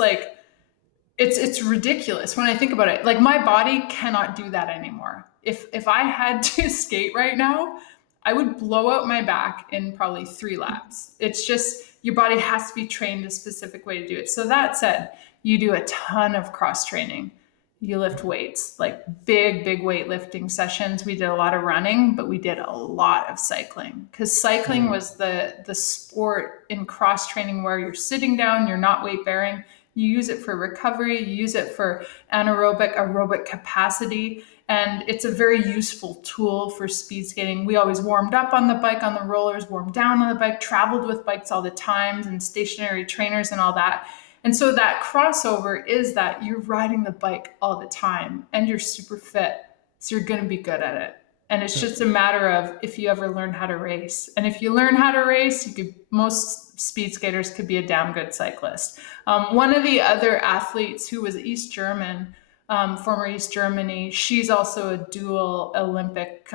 it's ridiculous when I think about it. Like my body cannot do that anymore. If I had to skate right now, I would blow out my back in probably 3 laps. It's just your body has to be trained a specific way to do it. So that said, you do a ton of cross training. You lift weights, like big weightlifting sessions. We did a lot of running, but we did a lot of cycling because cycling was the sport in cross training where you're sitting down, you're not weight bearing. You use it for recovery, you use it for aerobic capacity, and it's a very useful tool for speed skating. We always warmed up on the bike, on the rollers, warmed down on the bike, traveled with bikes all the time, and stationary trainers and all that. And so that crossover is that you're riding the bike all the time and you're super fit. So you're going to be good at it. And it's just a matter of if you ever learn how to race. And if you learn how to race, most speed skaters could be a damn good cyclist. One of the other athletes who was East German, former East Germany, she's also a dual Olympic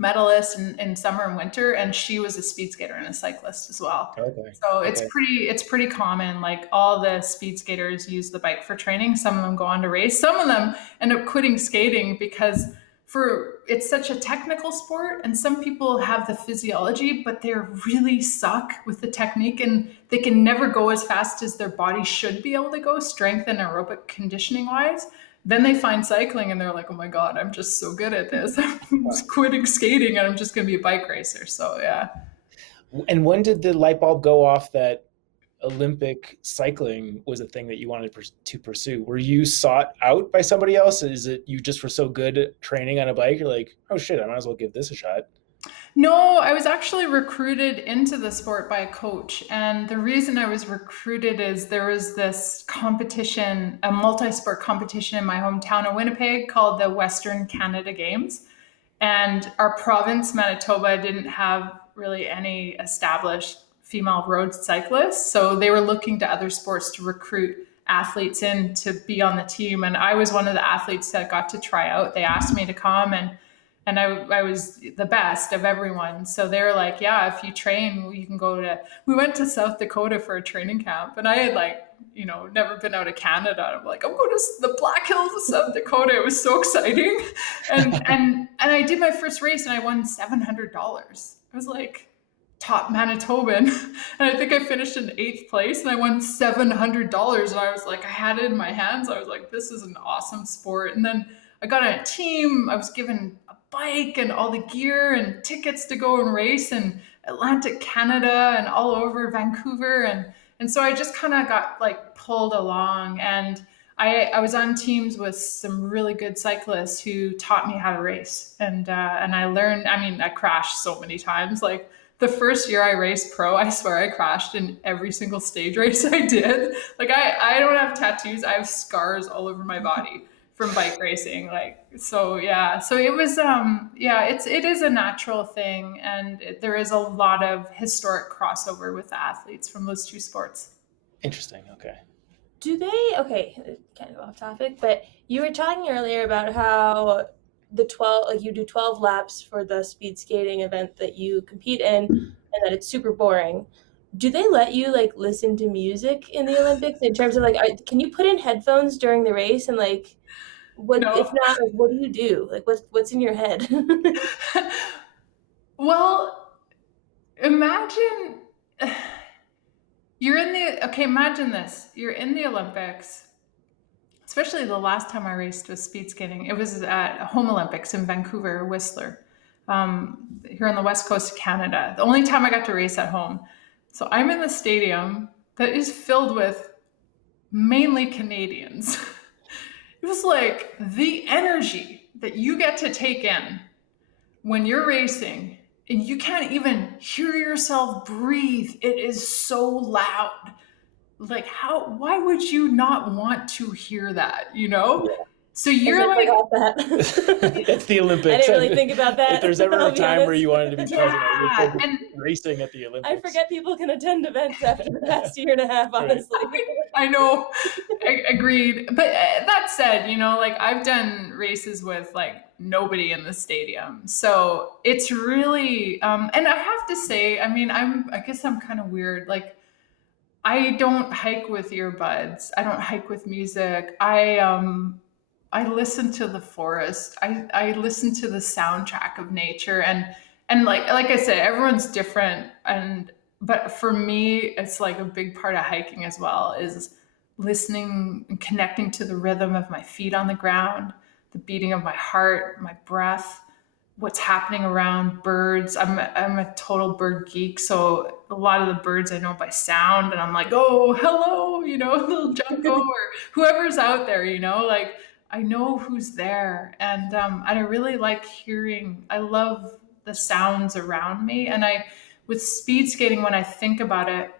medalist in summer and winter, and she was a speed skater and a cyclist as well. Okay. So it's pretty common. Like all the speed skaters use the bike for training. Some of them go on to race. Some of them end up quitting skating because it's such a technical sport, and some people have the physiology, but they really suck with the technique, and they can never go as fast as their body should be able to go, strength and aerobic conditioning wise. Then they find cycling and they're like, oh my God, I'm just so good at this. I'm just quitting skating and I'm just going to be a bike racer. So, yeah. And when did the light bulb go off that Olympic cycling was a thing that you wanted to pursue? Were you sought out by somebody else? Is it you just were so good at training on a bike? You're like, oh shit, I might as well give this a shot. No, I was actually recruited into the sport by a coach. And the reason I was recruited is there was this competition, a multi-sport competition in my hometown of Winnipeg called the Western Canada Games. And our province, Manitoba, didn't have really any established female road cyclists. So they were looking to other sports to recruit athletes in to be on the team. And I was one of the athletes that got to try out. They asked me to come, and I was the best of everyone. So they were like, yeah, if you train, you can we went to South Dakota for a training camp. And I had never been out of Canada. I'm like, I'm going to the Black Hills of South Dakota. It was so exciting. And I did my first race and I won $700. I was like top Manitoban. And I think I finished in 8th place and I won $700. And I was like, I had it in my hands. I was like, this is an awesome sport. And then I got on a team. I was given a bike and all the gear and tickets to go and race in Atlantic Canada and all over Vancouver. And so I just kind of got pulled along, and I was on teams with some really good cyclists who taught me how to race. And I learned, I crashed so many times. Like the first year I raced pro, I swear I crashed in every single stage race I did. Like I don't have tattoos. I have scars all over my body from bike racing. So it was, it is a natural thing. And there is a lot of historic crossover with the athletes from those two sports. Interesting. Okay. Kind of off topic, but you were talking earlier about how you do 12 laps for the speed skating event that you compete in, and that it's super boring. Do they let you listen to music in the Olympics in terms of can you put in headphones during the race and what No. if not, what do you do? What's in your head? Well, imagine imagine this. You're in the Olympics, especially the last time I raced with speed skating. It was at Home Olympics in Vancouver, Whistler, here on the west coast of Canada. The only time I got to race at home. So I'm in the stadium that is filled with mainly Canadians. It was like the energy that you get to take in when you're racing and you can't even hear yourself breathe. It is so loud. Like, why would you not want to hear that, Yeah. So you're like, it's the Olympics. I didn't really think about that. If there's ever a time where you wanted to be present, and racing at the Olympics. I forget people can attend events after the past year and a half, honestly. I know. Agreed. But that said, like I've done races with like nobody in the stadium. So it's really, and I have to say, I mean, I guess I'm kind of weird. Like, I don't hike with earbuds. I don't hike with music. I listen to the forest. I listen to the soundtrack of nature, and like I said, everyone's different. But for me, it's like a big part of hiking as well is listening and connecting to the rhythm of my feet on the ground, the beating of my heart, my breath, what's happening around birds. I'm a total bird geek, so a lot of the birds I know by sound, and I'm like, oh, hello, little Junco or whoever's out there, like I know who's there, and I really like hearing. I love the sounds around me, and with speed skating, when I think about it,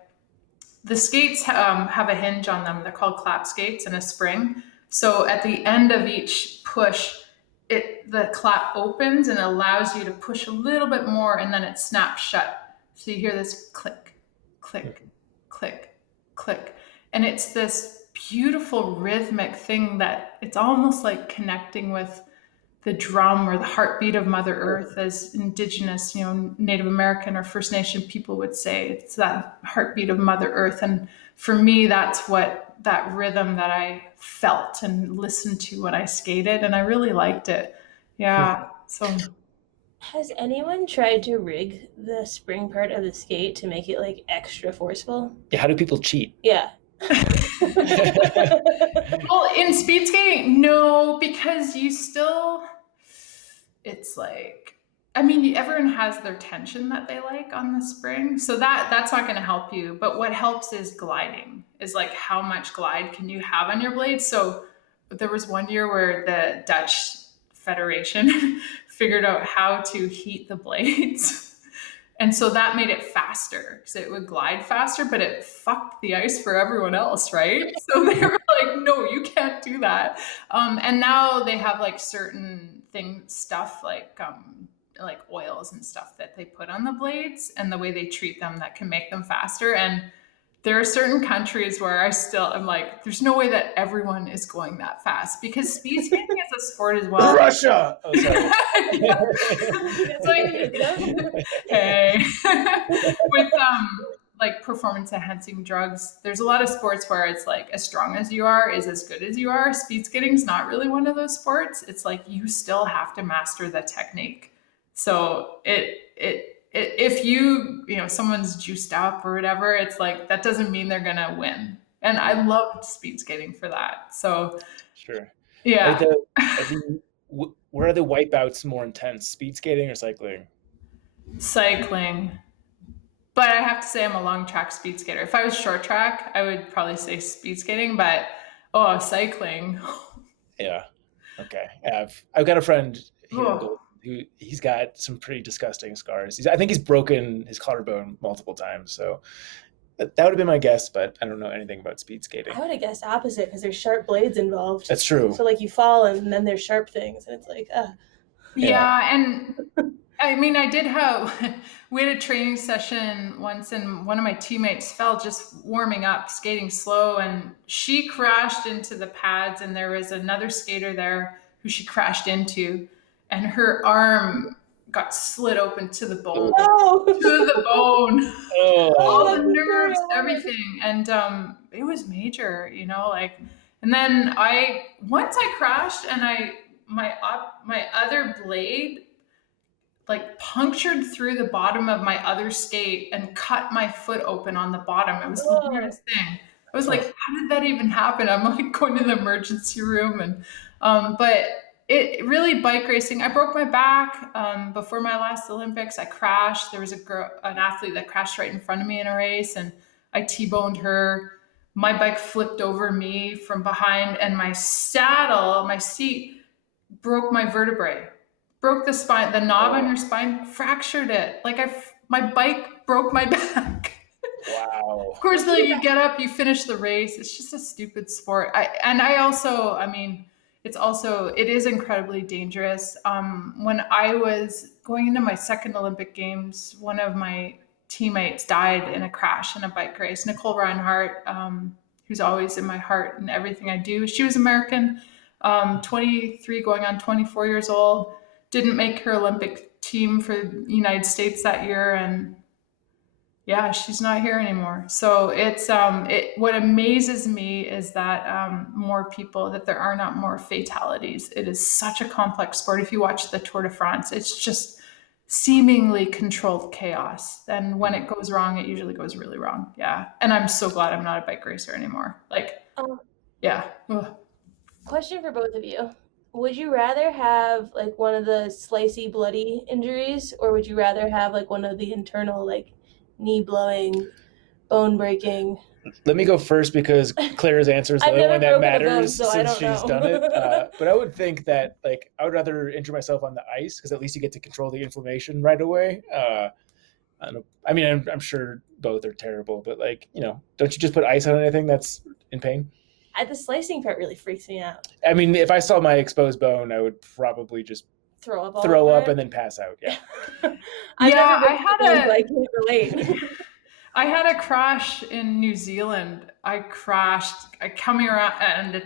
the skates have a hinge on them. They're called clap skates and a spring. So at the end of each push, the clap opens and allows you to push a little bit more, and then it snaps shut. So you hear this click, click, click, click. And it's this beautiful rhythmic thing that it's almost like connecting with the drum or the heartbeat of Mother Earth, as Indigenous, Native American or First Nation people would say. It's that heartbeat of Mother Earth. And for me, that's what that rhythm that I felt and listened to when I skated, and I really liked it. Yeah. So has anyone tried to rig the spring part of the skate to make it like extra forceful? Yeah, how do people cheat? Yeah. Well, in speed skating, no, because it's like, I mean, everyone has their tension that they like on the spring, so that's not going to help you. But what helps is gliding, is like how much glide can you have on your blades. So there was one year where the Dutch Federation figured out how to heat the blades. And so that made it faster because it would glide faster, but it fucked the ice for everyone else, right? So they were like, no, you can't do that. And now they have like certain stuff like oils and stuff that they put on the blades and the way they treat them that can make them faster. And there are certain countries where I'm like, there's no way that everyone is going that fast, because speed skating is a sport as well. Russia! Oh, sorry. It's like, hey. With like performance enhancing drugs, there's a lot of sports where it's like as strong as you are is as good as you are. Speed skating is not really one of those sports. It's like you still have to master the technique. So if someone's juiced up or whatever, it's like that doesn't mean they're gonna win. And I loved speed skating for that. So sure. Yeah. Where are the wipeouts more intense, speed skating or cycling? Cycling. But I have to say I'm a long track speed skater. If I was short track, I would probably say speed skating, but cycling. Yeah. Okay. I've got a friend here who he's got some pretty disgusting scars. I think he's broken his collarbone multiple times. So that would have been my guess, but I don't know anything about speed skating. I would have guessed opposite because there's sharp blades involved. That's true. So like you fall and then there's sharp things, and it's like, Yeah, and I mean, we had a training session once, and one of my teammates fell just warming up, skating slow, and she crashed into the pads, and there was another skater there who she crashed into, and her arm got slit open to the bone. No! To the bone. Oh. All the nerves, everything. And it was major, and then once I crashed and my other blade like punctured through the bottom of my other skate and cut my foot open on the bottom. It was the weirdest thing. I was like, how did that even happen? I'm like going to the emergency room, and but it really, bike racing. I broke my back before my last Olympics. I crashed. There was an athlete that crashed right in front of me in a race, and I T-boned her. My bike flipped over me from behind, and my seat broke my vertebrae, broke the spine, the knob on your spine, fractured it. Like my bike broke my back. Wow. Of course, like you get up, you finish the race. It's just a stupid sport. It is incredibly dangerous. When I was going into my second Olympic Games, one of my teammates died in a crash in a bike race. Nicole Reinhardt, who's always in my heart and everything I do. She was American, 23 going on 24 years old, didn't make her Olympic team for the United States that year, and yeah, she's not here anymore. So it's what amazes me is that that there are not more fatalities. It is such a complex sport. If you watch the Tour de France, it's just seemingly controlled chaos. And when it goes wrong, it usually goes really wrong. Yeah. And I'm so glad I'm not a bike racer anymore. Yeah. Ugh. Question for both of you. Would you rather have like one of the slicey bloody injuries, or would you rather have like one of the internal like knee blowing, bone breaking? Let me go first because Clara's answer is the only one that matters since she's done it. But I would think that like I would rather injure myself on the ice because at least you get to control the inflammation right away. I'm sure both are terrible, but like, don't you just put ice on anything that's in pain? The slicing part really freaks me out. I mean, if I saw my exposed bone, I would probably just throw up and then pass out. Yeah. I can't relate. I had a crash in New Zealand. I coming around and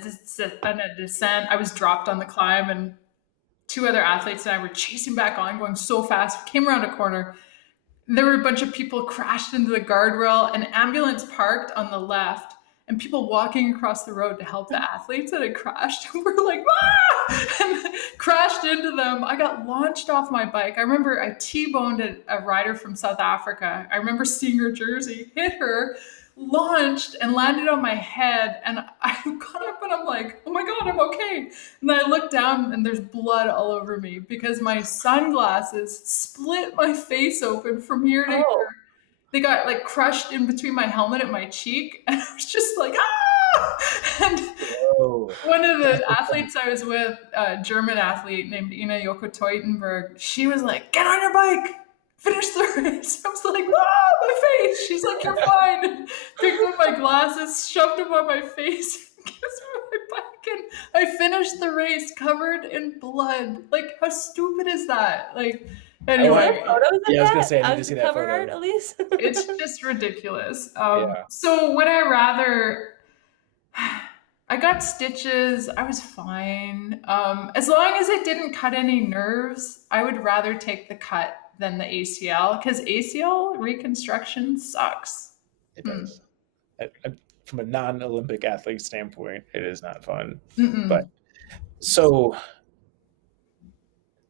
on a descent. I was dropped on the climb, and two other athletes and I were chasing back on, going so fast. We came around a corner. There were a bunch of people crashed into the guardrail. An ambulance parked on the left, and people walking across the road to help the athletes that had crashed. And we're like, ah! And crashed into them. I got launched off my bike. I remember I T-boned a rider from South Africa. I remember seeing her jersey, hit her, launched, and landed on my head. And I got up and I'm like, oh my God, I'm okay. And then I looked down and there's blood all over me because my sunglasses split my face open from ear to ear. They got like crushed in between my helmet and my cheek. And I was just like, ah! And one of the athletes I was with, a German athlete named Ina Joko Teutenberg, she was like, get on your bike, finish the race. I was like, ah, my face. She's like, you're fine. Picked up my glasses, shoved them on my face, and gives me my bike. And I finished the race covered in blood. Like, how stupid is that? Like, anyway, I was gonna say, I need to see that cover photo. art, at least. It's just ridiculous. So would I rather? I got stitches. I was fine. As long as it didn't cut any nerves, I would rather take the cut than the ACL, because ACL reconstruction sucks. It does. From a non-Olympic athlete standpoint, it is not fun. But so,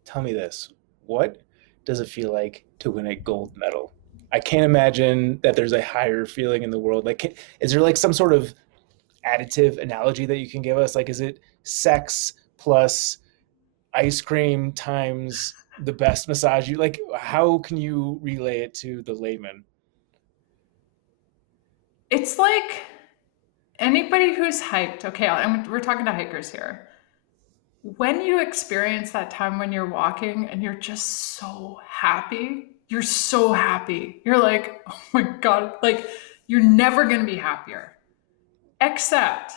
tell me this: what does it feel like to win a gold medal? I can't imagine that there's a higher feeling in the world. Like, is there like some sort of additive analogy that you can give us? Like, is it sex plus ice cream times the best massage? Like, how can you relay it to the layman? It's like anybody who's hiked. Okay, we're talking to hikers here. When you experience that time when you're walking and you're just so happy, you're so happy. You're like, oh my God, like you're never going to be happier. Except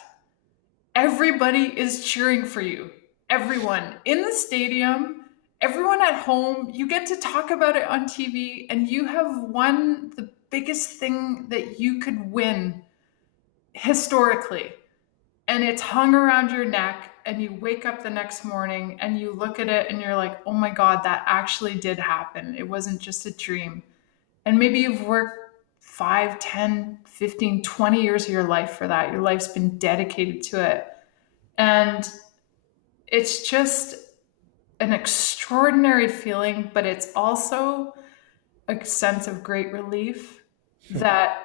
everybody is cheering for you. Everyone in the stadium, everyone at home, you get to talk about it on TV, and you have won the biggest thing that you could win historically. And it's hung around your neck, and you wake up the next morning and you look at it and you're like, oh my God, that actually did happen. It wasn't just a dream. And maybe you've worked 5, 10, 15, 20 years of your life for that. Your life's been dedicated to it. And it's just an extraordinary feeling, but it's also a sense of great relief that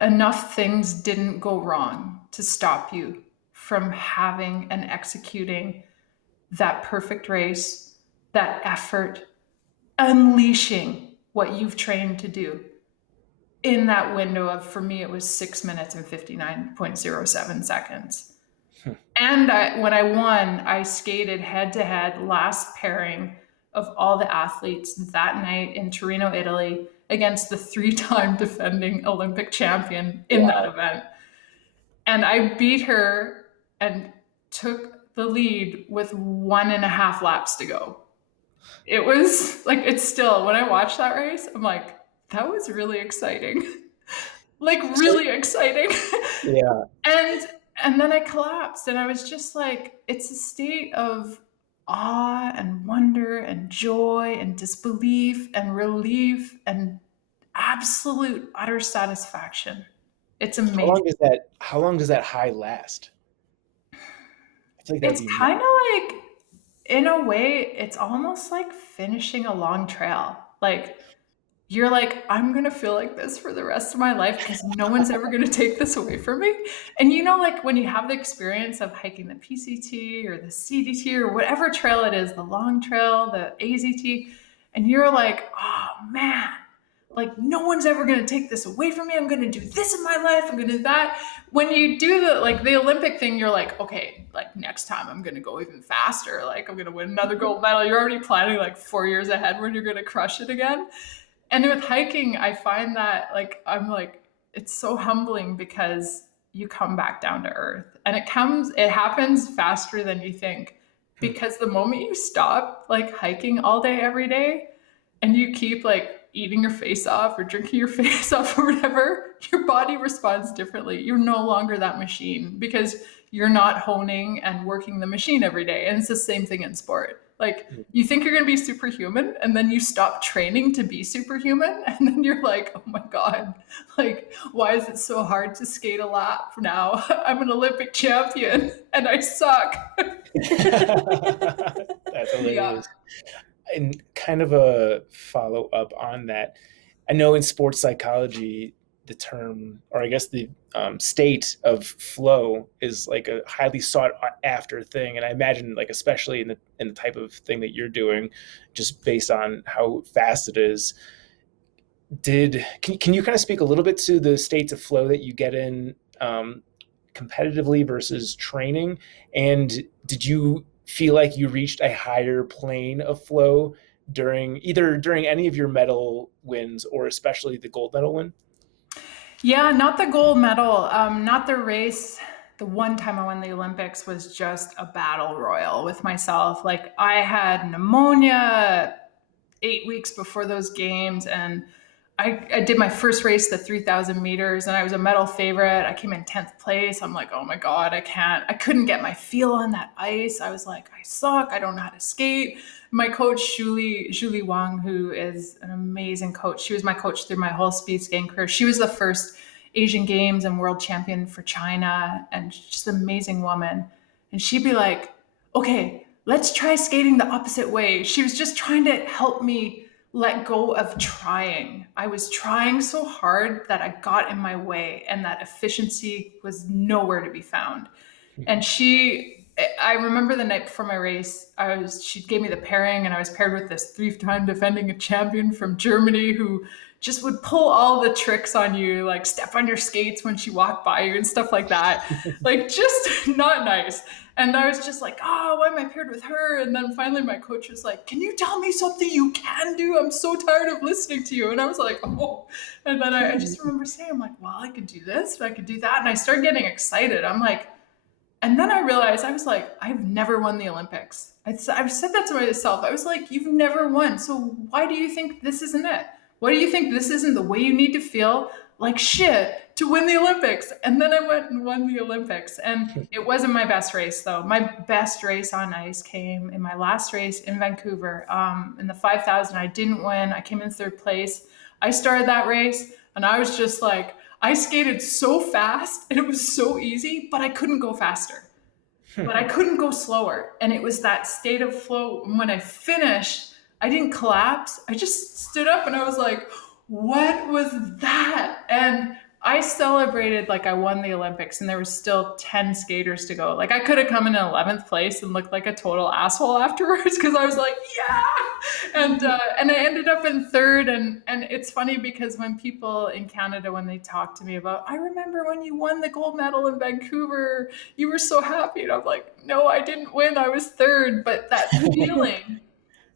enough things didn't go wrong to stop you from having and executing that perfect race, that effort, unleashing what you've trained to do in that window of, for me, it was 6 minutes and 59.07 seconds. And when I won, I skated head to head, last pairing of all the athletes that night in Torino, Italy, against the 3-time defending Olympic champion in that event. And I beat her and took the lead with 1.5 laps to go. It was like, it's still, when I watch that race, I'm like, that was really exciting. Like, really exciting. Yeah. And then I collapsed, and I was just like, it's a state of awe and wonder and joy and disbelief and relief and absolute utter satisfaction. It's amazing. How long does that high last? I feel like that'd It's be kind of like, in a way, it's almost like finishing a long trail. Like, you're like, I'm going to feel like this for the rest of my life because no one's ever going to take this away from me. And like when you have the experience of hiking the PCT or the CDT or whatever trail it is, the long trail, the AZT, and you're like, oh man, like no one's ever going to take this away from me. I'm going to do this in my life. I'm going to do that. When you do the Olympic thing, you're like, okay, like next time I'm going to go even faster. Like I'm going to win another gold medal. You're already planning like 4 years ahead when you're going to crush it again. And with hiking, I find that I'm like, it's so humbling because you come back down to earth, and it happens faster than you think, because the moment you stop like hiking all day, every day, and you keep like eating your face off or drinking your face off or whatever, your body responds differently. You're no longer that machine because you're not honing and working the machine every day. And it's the same thing in sport. Like you think you're going to be superhuman, and then you stop training to be superhuman. And then you're like, oh my God, like, why is it so hard to skate a lap now? I'm an Olympic champion and I suck. That's hilarious. And kind of a follow up on that, I know in sports psychology, the term, or I guess the state of flow, is like a highly sought after thing. And I imagine, like especially in the type of thing that you're doing, just based on how fast it is. Can you kind of speak a little bit to the states of flow that you get in competitively versus training? And did you feel like you reached a higher plane of flow during any of your medal wins, or especially the gold medal win? Yeah, not the gold medal, not the race. The one time I won the Olympics was just a battle royal with myself. Like I had pneumonia 8 weeks before those games, and I did my first race, the 3,000 meters, and I was a medal favorite. I came in 10th place. I'm like, oh my God, I couldn't get my feel on that ice. I was like, I suck. I don't know how to skate. My coach, Julie Wang, who is an amazing coach. She was my coach through my whole speedskating career. She was the first Asian Games and world champion for China, and just an amazing woman. And she'd be like, okay, let's try skating the opposite way. She was just trying to help me let go of trying. I was trying so hard that I got in my way, and that efficiency was nowhere to be found. And I remember the night before my race, she gave me the pairing, and I was paired with this 3-time defending champion from Germany who just would pull all the tricks on you, like step on your skates when she walked by you and stuff like that. Like just not nice. And I was just like, oh, why am I paired with her? And then finally my coach was like, can you tell me something you can do? I'm so tired of listening to you. And I was like, oh. And then I just remember saying, I'm like, well, I could do this, and I could do that. And I started getting excited. I'm like, and then I realized, I was like, I've never won the Olympics. I've said that to myself. I was like, you've never won. So why do you think this isn't it? Why do you think this isn't the way you need to feel like shit to win the Olympics? And then I went and won the Olympics. And it wasn't my best race, though. My best race on ice came in my last race in Vancouver. In the 5,000, I didn't win. I came in 3rd place. I started that race, and I was just like, I skated so fast and it was so easy, but I couldn't go faster. but I couldn't go slower. And it was that state of flow. When I finished, I didn't collapse. I just stood up and I was like, what was that? And I celebrated like I won the Olympics and there was still 10 skaters to go. Like I could have come in 11th place and looked like a total asshole afterwards because I was like, yeah. And I ended up in third. And it's funny because when people in Canada, when they talk to me about, I remember when you won the gold medal in Vancouver, you were so happy. And I'm like, no, I didn't win. I was third. But that feeling,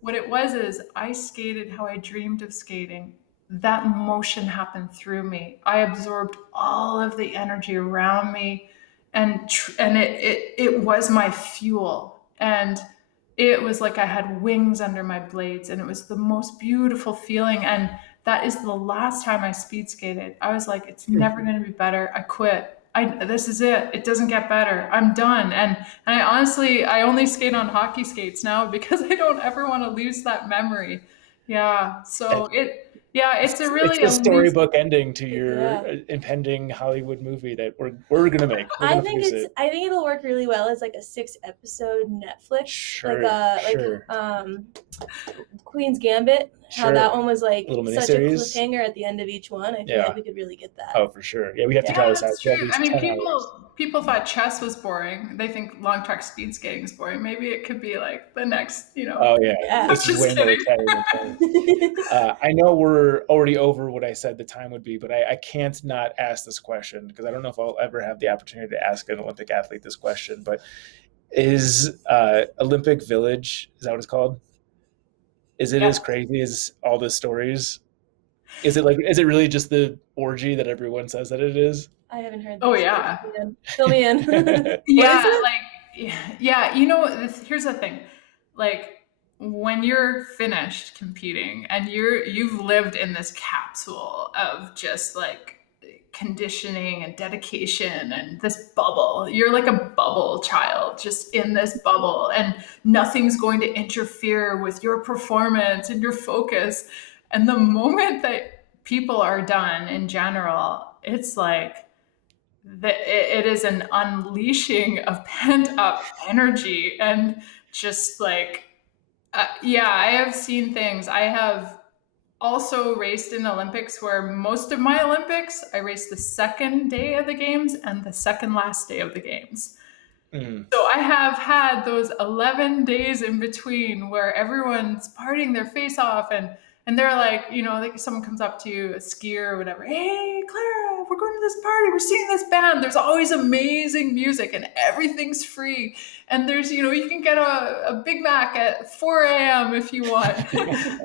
what it was is I skated how I dreamed of skating. That motion happened through me. I absorbed all of the energy around me, and it was my fuel. And it was like I had wings under my blades, and it was the most beautiful feeling. And that is the last time I speed skated. I was like, it's never going to be better. I quit. This is it. It doesn't get better. I'm done. And I honestly, I only skate on hockey skates now because I don't ever want to lose that memory. Yeah. So it's a really it's a storybook ending to your impending Hollywood movie that we're gonna make. I think it'll work really well as like a 6-episode Netflix, sure, like Queen's Gambit. How that one was like such a cliffhanger at the end of each one. I feel like we could really get that. Oh, for sure. Yeah, we have to try this out. I mean, people thought chess was boring. They think long track speed skating is boring. Maybe it could be like the next, Oh yeah. This is way more exciting than I know we're already over what I said the time would be, but I can't not ask this question because I don't know if I'll ever have the opportunity to ask an Olympic athlete this question. But is Olympic Village, is that what it's called? Is it as crazy as all the stories? Is it really just the orgy that everyone says that it is? I haven't heard. Oh yeah. Fill me in. Here's the thing. Like when you're finished competing and you've lived in this capsule of just like conditioning and dedication and this bubble. You're like a bubble child just in this bubble, and nothing's going to interfere with your performance and your focus. And the moment that people are done in general, it's like it is an unleashing of pent up energy. And just like I have seen things. I have also raced in Olympics where most of my Olympics, I raced the second day of the games and the second last day of the games. So I have had those 11 days in between where everyone's partying their face off and they're like, like someone comes up to you, a skier or whatever, hey, Clara, we're going to this party. We're seeing this band. There's always amazing music and everything's free. And there's, you can get a Big Mac at 4 a.m. if you want,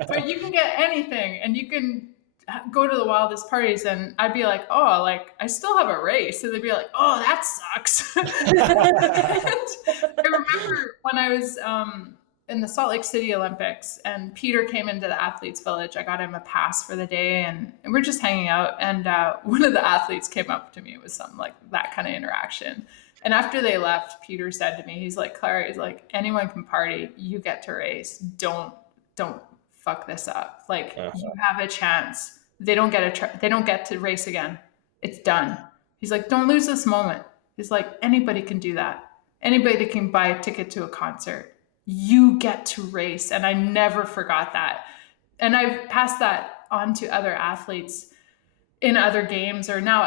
but you can get anything and you can go to the wildest parties. And I'd be like, oh, like I still have a race. And they'd be like, oh, that sucks. I remember when I was, in the Salt Lake City Olympics and Peter came into the athletes village. I got him a pass for the day and we're just hanging out. And one of the athletes came up to me with something like that kind of interaction. And after they left, Peter said to me, he's like, Clara, he's like, anyone can party. You get to race. Don't fuck this up. Like you have a chance. They don't get to race again. It's done. He's like, don't lose this moment. He's like, anybody can do that. Anybody can buy a ticket to a concert. You get to race. And I never forgot that. And I've passed that on to other athletes in other games, or now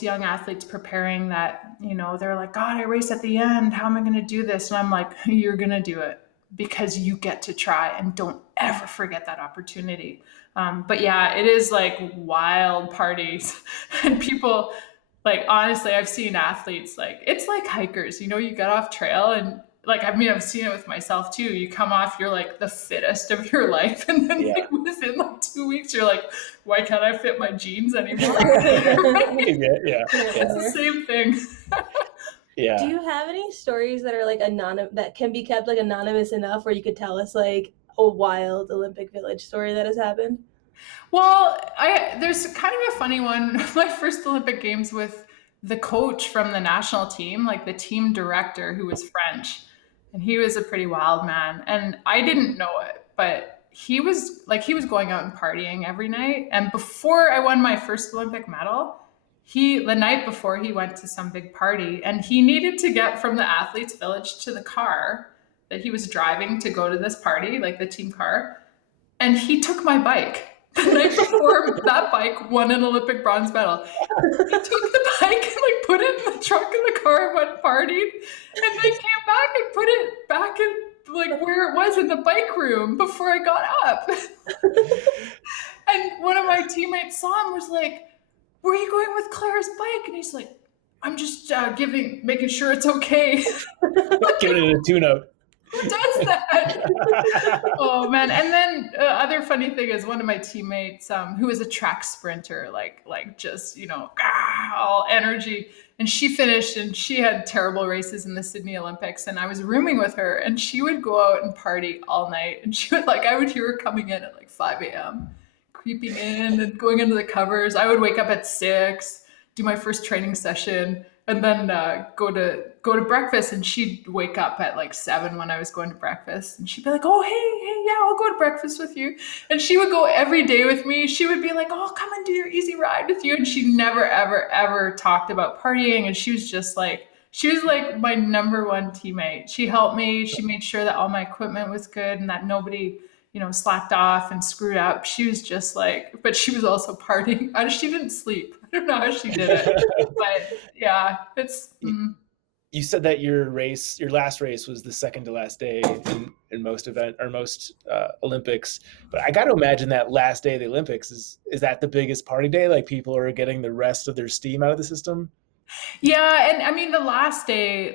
young athletes preparing that, they're like, God, I race at the end. How am I going to do this? And I'm like, you're going to do it because you get to try, and don't ever forget that opportunity. But yeah, it is like wild parties and people like, honestly, I've seen athletes like, it's like hikers, you get off trail and like, I've seen it with myself too. You come off, you're like the fittest of your life. And then like within like 2 weeks, you're like, why can't I fit my jeans anymore? It's the same thing. Yeah. Do you have any stories that are like that can be kept like anonymous enough where you could tell us like a wild Olympic Village story that has happened? Well, there's kind of a funny one. My first Olympic Games with the coach from the national team, like the team director who was French. And he was a pretty wild man. And I didn't know it, but he was going out and partying every night. And before I won my first Olympic medal, the night before, he went to some big party, and he needed to get from the athletes village to the car that he was driving to go to this party, like the team car. And he took my bike. The night before, that bike won an Olympic bronze medal. He took the bike and like put it in the trunk of the car and went and partied, and then came back and put it back in like where it was in the bike room before I got up. And one of my teammates saw him, was like, "Where are you going with Clara's bike?" And he's like, "I'm just making sure it's okay." Giving it a tune-up. Who does that? Oh man! And then other funny thing is, one of my teammates, who was a track sprinter, like just all energy, and she finished, and she had terrible races in the Sydney Olympics, and I was rooming with her, and she would go out and party all night, and she would I would hear her coming in at like 5 a.m., creeping in and going into the covers. I would wake up at 6, do my first training session, and then go to breakfast, and she'd wake up at like 7 when I was going to breakfast, and she'd be like, "Oh, hey, yeah, I'll go to breakfast with you." And she would go every day with me. She would be like, "Oh, come and do your easy ride with you." And she never, ever, ever talked about partying. And she was like my number one teammate. She helped me. She made sure that all my equipment was good and that nobody slacked off and screwed up. She was just but she was also partying. She didn't sleep. I don't know how she did it, but yeah, it's. You said that your last race was the second to last day in most Olympics, but I got to imagine that last day of the Olympics is that the biggest party day? Like people are getting the rest of their steam out of the system? Yeah, and I mean the last day,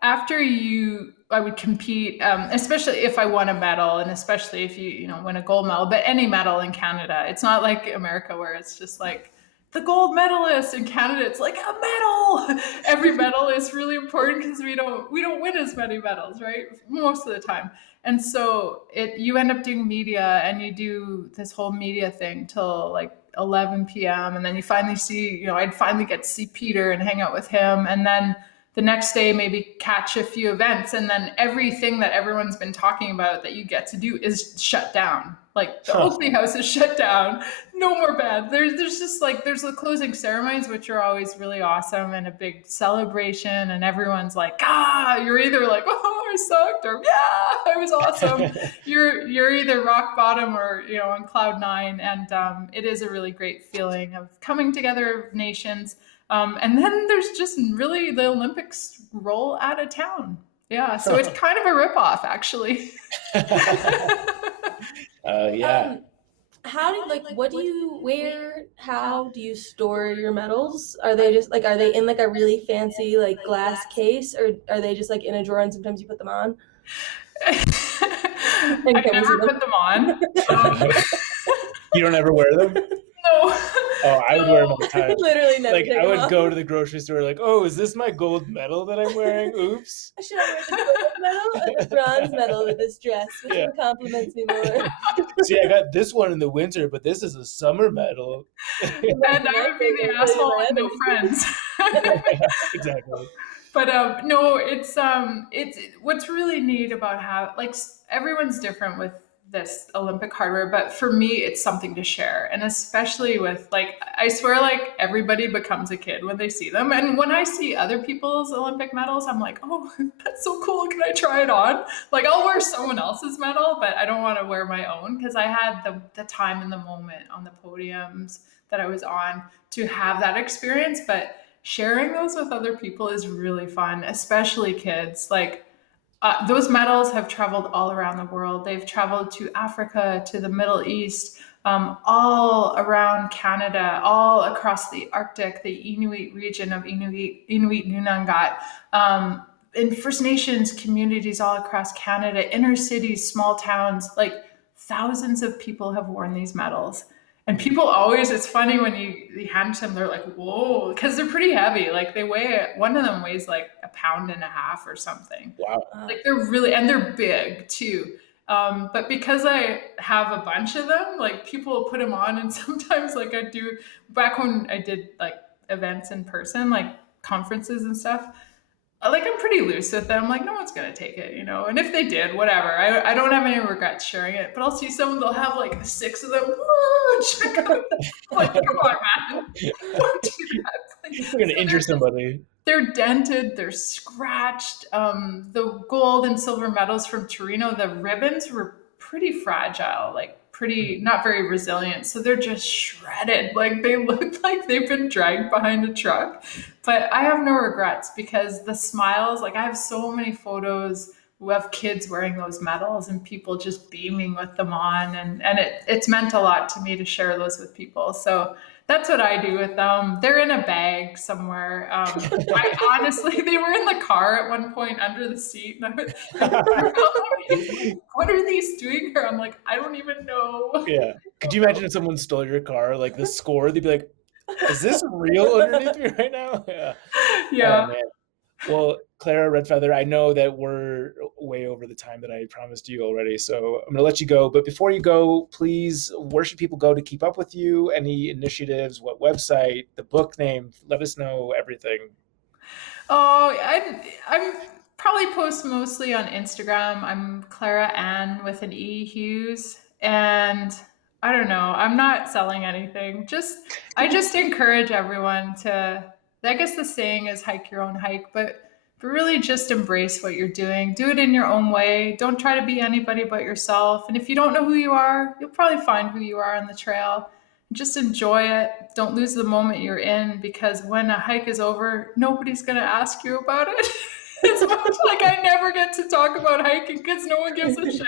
after I would compete, especially if I won a medal, and especially if you win a gold medal, but any medal in Canada. It's not like America where it's just like the gold medalist. In Canada, it's like a medal. Every medal is really important because we don't win as many medals, right? Most of the time. And so you end up doing media, and you do this whole media thing till like 11 p.m. and then you finally see, I'd finally get to see Peter and hang out with him, and then the next day maybe catch a few events, and then everything that everyone's been talking about that you get to do is shut down. Like the Oakley House is shut down. No more band. There's just there's the closing ceremonies, which are always really awesome and a big celebration, and everyone's like, you're either like, "Oh, I sucked," or "Yeah, I was awesome." You're either rock bottom or on cloud 9, and it is a really great feeling of coming together of nations. And then there's just really the Olympics roll out of town. Yeah, so it's kind of a ripoff, actually. Yeah. How do what do you wear? How do you store your medals? Are they just are they in a really fancy glass case, or are they just in a drawer and sometimes you put them on? I never put them on. You don't ever wear them? No. Oh, I would wear them all the time. Literally never. I would go to the grocery store "Oh, is this my gold medal that I'm wearing? Oops. Should I wear the gold medal or the bronze medal with this dress? Which one compliments me more? See, I got this one in the winter, but this is a summer medal. And I would be the asshole with no friends. Exactly. But no, it's what's really neat about how everyone's different with this Olympic hardware, but for me, it's something to share. And especially with I swear everybody becomes a kid when they see them. And when I see other people's Olympic medals, I'm like, "Oh, that's so cool. Can I try it on?" I'll wear someone else's medal, but I don't want to wear my own, because I had the time and the moment on the podiums that I was on to have that experience. But sharing those with other people is really fun, especially kids. Those medals have traveled all around the world. They've traveled to Africa, to the Middle East, all around Canada, all across the Arctic, the Inuit region of Inuit Nunangat, in First Nations communities all across Canada, inner cities, small towns. Thousands of people have worn these medals. And people always, it's funny when you hand them, they're like, "Whoa," because they're pretty heavy. One of them weighs 1.5 pounds or something. Wow. They're really, and they're big too. But because I have a bunch of them, people put them on, and sometimes I do, back when I did events in person, conferences and stuff, like I'm pretty loose with them. Like no one's gonna take it, you know. And if they did, whatever. I don't have any regrets sharing it. But I'll see someone, they'll have like 6 of them. Woo, check out that. I'm like, come on, man, don't do that. Like, You're gonna injure somebody. they're dented, they're scratched. The gold and silver medals from Torino, the ribbons were pretty fragile, like pretty not very resilient. So they're just shredded. Like they look like they've been dragged behind a truck. But I have no regrets because the smiles, like I have so many photos of kids wearing those medals and people just beaming with them on, and it's meant a lot to me to share those with people. So that's what I do with them. They're in a bag somewhere. I honestly, they were in the car at one point under the seat, and what are these doing here? I'm like, I don't even know. Yeah. Could you imagine if someone stole your car, like the score? They'd be like, "Is this real underneath me right now?" Yeah. Yeah. Oh man. Well, Clara Redfeather, I know that we're way over the time that I promised you already, so I'm going to let you go. But before you go, please, where should people go to keep up with you? Any initiatives? What website? The book name? Let us know everything. Oh, I'm probably post mostly on Instagram. I'm Clara Ann with an E Hughes, and I don't know. I'm not selling anything. I just encourage everyone to. I guess the saying is hike your own hike, but really just embrace what you're doing. Do it in your own way. Don't try to be anybody but yourself. And if you don't know who you are, you'll probably find who you are on the trail. Just enjoy it. Don't lose the moment you're in, because when a hike is over, nobody's going to ask you about it. It's much like I never get to talk about hiking because no one gives a shit.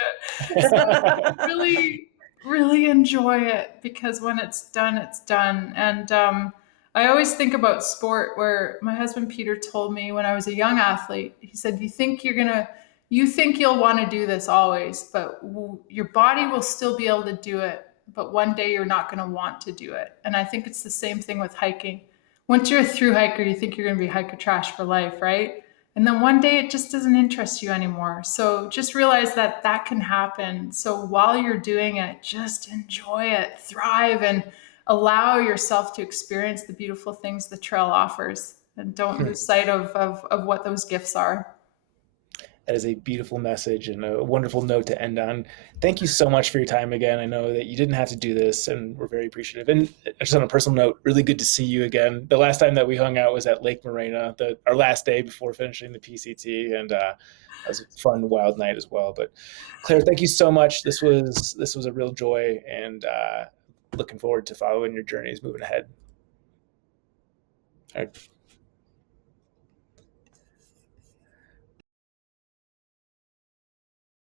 So really, really enjoy it, because when it's done, it's done. And I always think about sport, where my husband Peter told me when I was a young athlete, he said, you think you'll want to do this always, but your body will still be able to do it. But one day you're not going to want to do it. And I think it's the same thing with hiking. Once you're a thru hiker, you think you're going to be hiker trash for life, right? And then one day it just doesn't interest you anymore. So just realize that that can happen. So while you're doing it, just enjoy it, thrive, and allow yourself to experience the beautiful things the trail offers. And don't lose sight of what those gifts are. That is a beautiful message and a wonderful note to end on. Thank you so much for your time again. I know that you didn't have to do this, and we're very appreciative. And just on a personal note, really good to see you again. The last time that we hung out was at Lake Morena, our last day before finishing the PCT, and that was a fun, wild night as well. But Claire, thank you so much. This was a real joy, and looking forward to following your journeys moving ahead. All right.